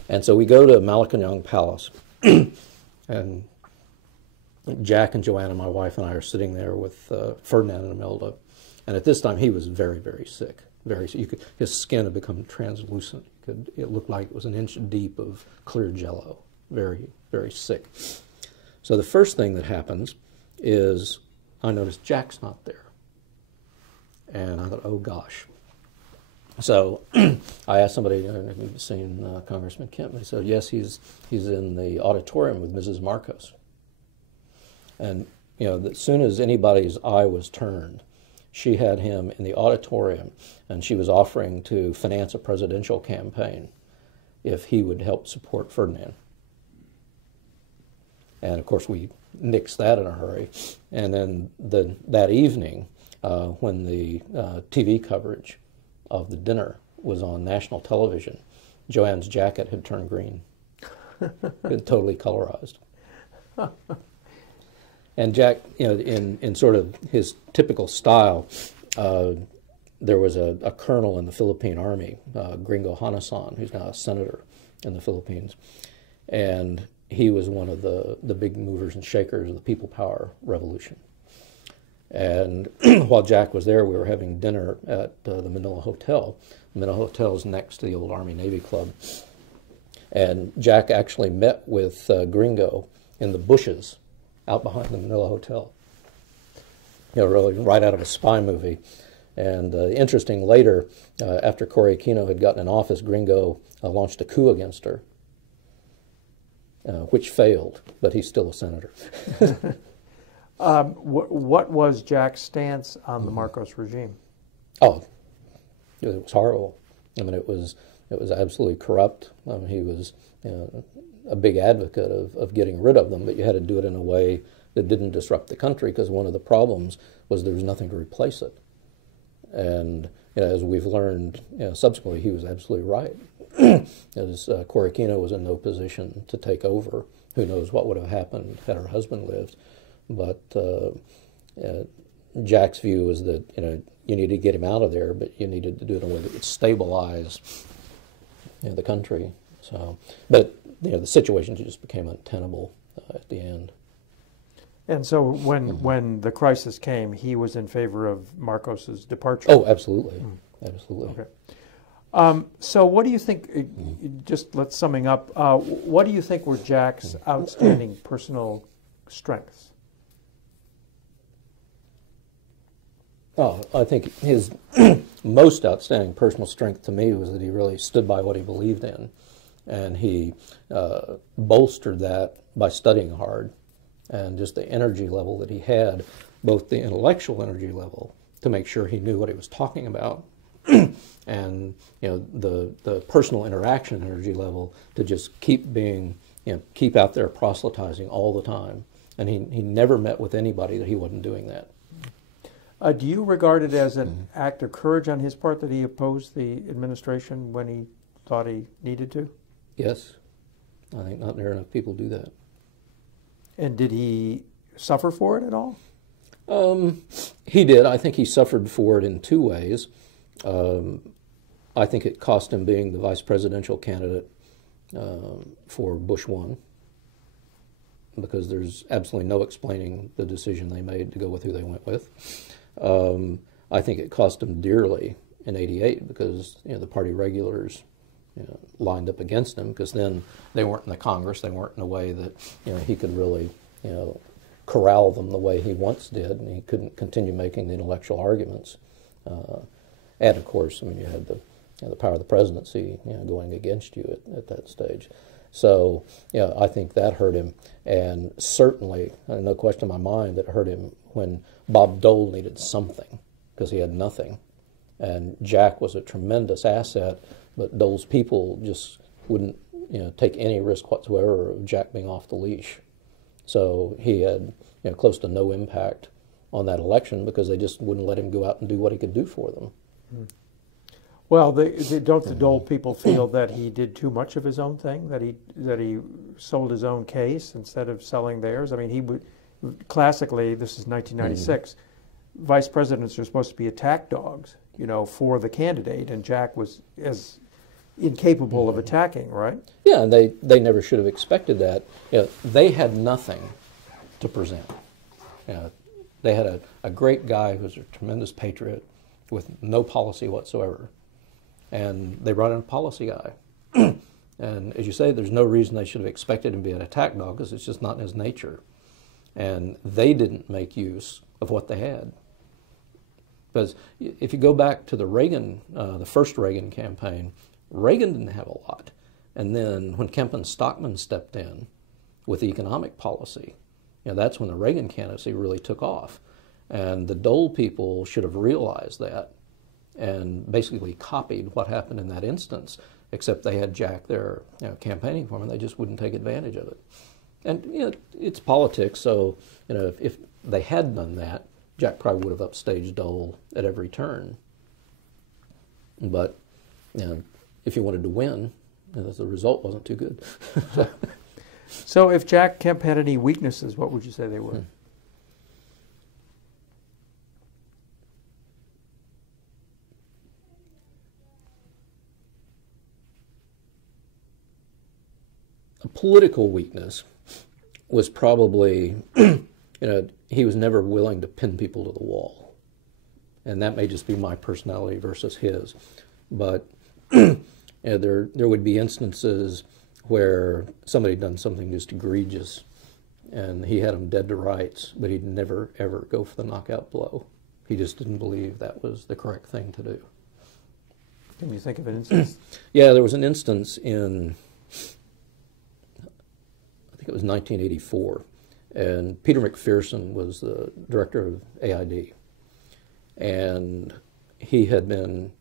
And so we go to Malacañang Palace, and Jack and Joanne and my wife and I are sitting there with Ferdinand and Imelda, and at this time he was very, very sick. His skin had become translucent. It looked like it was an inch deep of clear jello. Very, very sick. So the first thing that happens is I notice Jack's not there. And I thought, oh gosh. So I asked somebody, have you seen Congressman Kemp? They said, yes, he's in the auditorium with Mrs. Marcos. And, as soon as anybody's eye was turned, she had him in the auditorium, and she was offering to finance a presidential campaign if he would help support Ferdinand. And, of course, we nixed that in a hurry. And then that evening, when the TV coverage of the dinner was on national television, Joanne's jacket had turned green. It totally colorized. And Jack, in sort of his typical style, there was a colonel in the Philippine Army, Gringo Hanasan, who's now a senator in the Philippines, and he was one of the big movers and shakers of the People Power Revolution. And while Jack was there, we were having dinner at the Manila Hotel. The Manila Hotel is next to the old Army-Navy Club. And Jack actually met with Gringo in the bushes out behind the Manila Hotel. Really right out of a spy movie. And interesting, later, after Cory Aquino had gotten in office, Gringo launched a coup against her, which failed, but he's still a senator. What was Jack's stance on the Marcos regime? Oh, it was horrible. I mean, it was absolutely corrupt. He was a big advocate of getting rid of them, but you had to do it in a way that didn't disrupt the country, because one of the problems was there was nothing to replace it. And as we've learned subsequently, he was absolutely right. As Cory Aquino was in no position to take over. Who knows what would have happened had her husband lived. But Jack's view was that you needed to get him out of there, but you needed to do it in a way that would stabilize the country. So, but the situation just became untenable at the end. And so when the crisis came, he was in favor of Marcos's departure? Oh, absolutely. Absolutely. Okay. So what do you think, just let's summing up, what do you think were Jack's outstanding personal strengths? Oh, I think his most outstanding personal strength to me was that he really stood by what he believed in. And he bolstered that by studying hard, and just the energy level that he had, both the intellectual energy level to make sure he knew what he was talking about, and the personal interaction energy level to just keep being, keep out there proselytizing all the time. And he never met with anybody that he wasn't doing that. Do you regard it as an act of courage on his part that he opposed the administration when he thought he needed to? Yes. I think not near enough people do that. And did he suffer for it at all? He did. I think he suffered for it in two ways. I think it cost him being the vice presidential candidate for Bush 1, because there's absolutely no explaining the decision they made to go with who they went with. I think it cost him dearly in '88 because the party regulars lined up against him, because then they weren't in the Congress, they weren't in a way that he could really corral them the way he once did, and he couldn't continue making the intellectual arguments. And of course, you had the power of the presidency going against you at that stage. So I think that hurt him, and certainly, no question in my mind, that hurt him when Bob Dole needed something, because he had nothing. And Jack was a tremendous asset, but Dole's people just wouldn't take any risk whatsoever of Jack being off the leash. So he had close to no impact on that election because they just wouldn't let him go out and do what he could do for them. Well, don't the Dole people feel that he did too much of his own thing, that he sold his own case instead of selling theirs? I mean, he would classically, this is 1996, vice presidents are supposed to be attack dogs, for the candidate, and Jack was as incapable of attacking, right? Yeah, and they never should have expected that. They had nothing to present. They had a great guy who was a tremendous patriot with no policy whatsoever. And they brought in a policy guy. And as you say, there's no reason they should have expected him to be an attack dog because it's just not in his nature. And they didn't make use of what they had. Because if you go back to the Reagan, the first Reagan campaign, Reagan didn't have a lot. And then when Kemp and Stockman stepped in with economic policy, that's when the Reagan candidacy really took off. And the Dole people should have realized that and basically copied what happened in that instance, except they had Jack there campaigning for him, and they just wouldn't take advantage of it. And it's politics, so if they had done that, Jack probably would have upstaged Dole at every turn. But if you wanted to win, the result wasn't too good. So if Jack Kemp had any weaknesses, what would you say they were? A political weakness was probably, he was never willing to pin people to the wall. And that may just be my personality versus his. But there would be instances where somebody had done something just egregious and he had them dead to rights, but he'd never, ever go for the knockout blow. He just didn't believe that was the correct thing to do. Can you think of an instance? Yeah, there was an instance in, I think it was 1984, and Peter McPherson was the director of AID, and he had been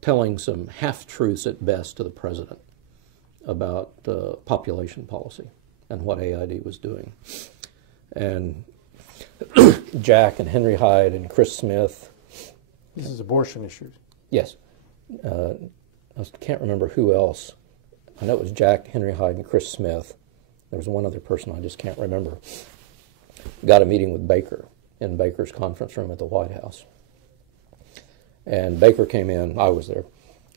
telling some half-truths at best to the president about population policy and what AID was doing. And Jack and Henry Hyde and Chris Smith. This is abortion issues. Yes. I can't remember who else. I know it was Jack, Henry Hyde, and Chris Smith. There was one other person I just can't remember. Got a meeting with Baker in Baker's conference room at the White House. And Baker came in. I was there.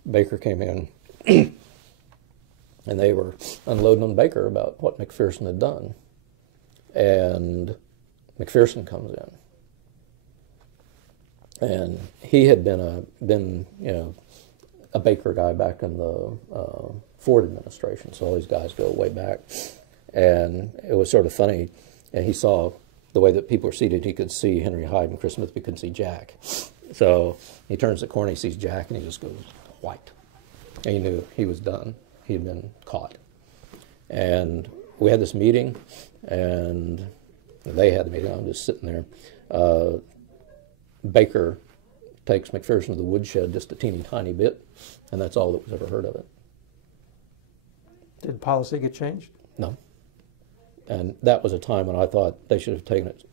Baker came in. And they were unloading on Baker about what McPherson had done. And McPherson comes in. And he had been a Baker guy back in the Ford administration, so all these guys go way back. And it was sort of funny, and he saw the way that people were seated. He could see Henry Hyde and Chris Smith, but he couldn't see Jack. So he turns the corner, he sees Jack, and he just goes white. And he knew he was done. He had been caught. And we had this meeting, and they had the meeting. I'm just sitting there. Baker takes McPherson to the woodshed just a teeny tiny bit, and that's all that was ever heard of it. Did policy get changed? No. And that was a time when I thought they should have taken it,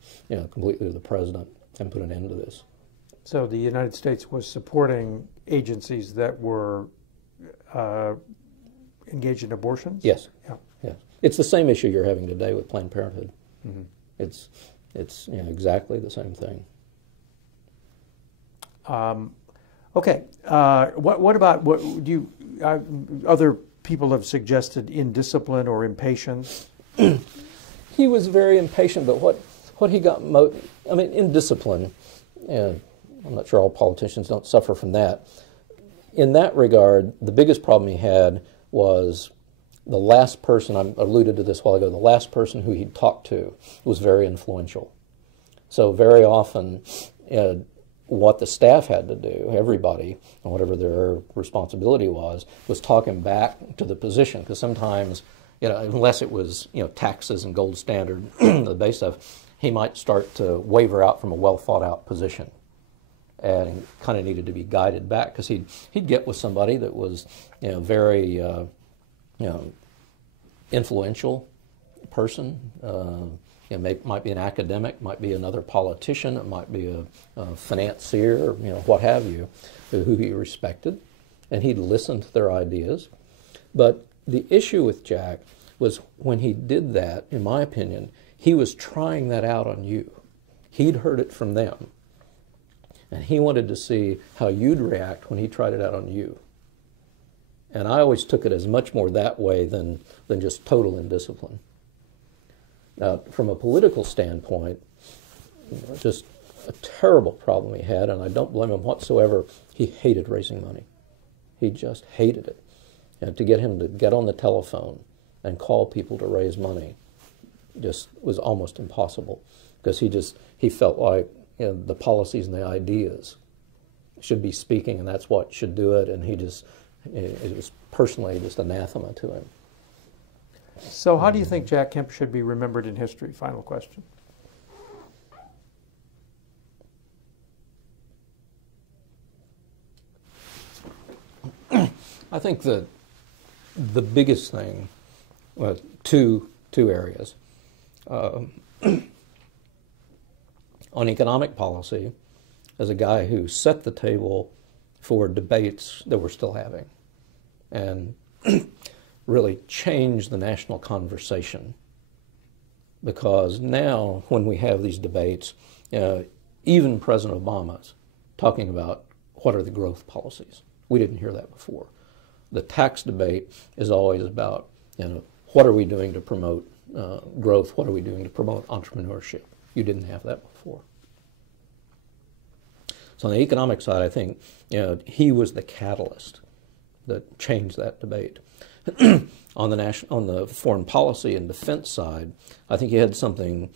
completely to the president and put an end to this. So the United States was supporting agencies that were engaged in abortions? Yes. Yeah. Yes. It's the same issue you're having today with Planned Parenthood. Mm-hmm. It's exactly the same thing. Okay. What about what do you? Other people have suggested indiscipline or impatience. He was very impatient, but what he got indiscipline. And I'm not sure all politicians don't suffer from that. In that regard, the biggest problem he had was the last person, I alluded to this a while ago, the last person who he'd talked to was very influential. So very often, what the staff had to do, everybody, and whatever their responsibility was talking back to the position, because sometimes, unless it was, taxes and gold standard, the base stuff, he might start to waver out from a well-thought-out position. and kind of needed to be guided back, because he'd get with somebody that was, very, influential person. Might be an academic, might be another politician, it might be a financier, what have you, who he respected, and he'd listen to their ideas. But the issue with Jack was when he did that, in my opinion, he was trying that out on you. He'd heard it from them, and he wanted to see how you'd react when he tried it out on you. And I always took it as much more that way than just total indiscipline. Now, from a political standpoint, just a terrible problem he had, and I don't blame him whatsoever. He hated raising money. He just hated it. And to get him to get on the telephone and call people to raise money just was almost impossible, because he felt like the policies and the ideas should be speaking, and that's what should do it, and it was personally just anathema to him. So how do you think Jack Kemp should be remembered in history? Final question. I think that the biggest thing, two areas. On economic policy, as a guy who set the table for debates that we're still having, and really changed the national conversation. Because now, when we have these debates, even President Obama's talking about what are the growth policies. We didn't hear that before. The tax debate is always about, what are we doing to promote growth? What are we doing to promote entrepreneurship? You didn't have that before. So on the economic side, I think he was the catalyst that changed that debate. On the foreign policy and defense side, I think he had something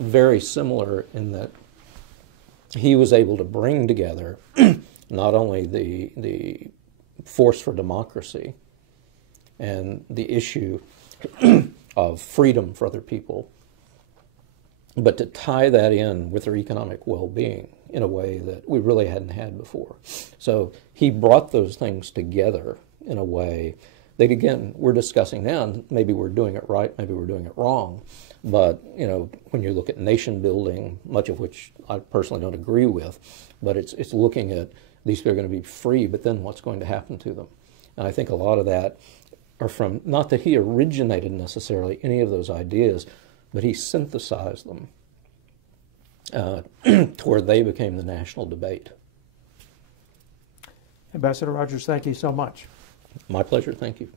very similar in that he was able to bring together not only the force for democracy and the issue of freedom for other people, but to tie that in with their economic well-being in a way that we really hadn't had before. So he brought those things together in a way that, again, we're discussing now, and maybe we're doing it right, maybe we're doing it wrong, but when you look at nation building, much of which I personally don't agree with, but it's looking at these people are going to be free, but then what's going to happen to them? And I think a lot of that are from, not that he originated necessarily any of those ideas, but he synthesized them to where they became the national debate. Ambassador Rogers, thank you so much. My pleasure, thank you.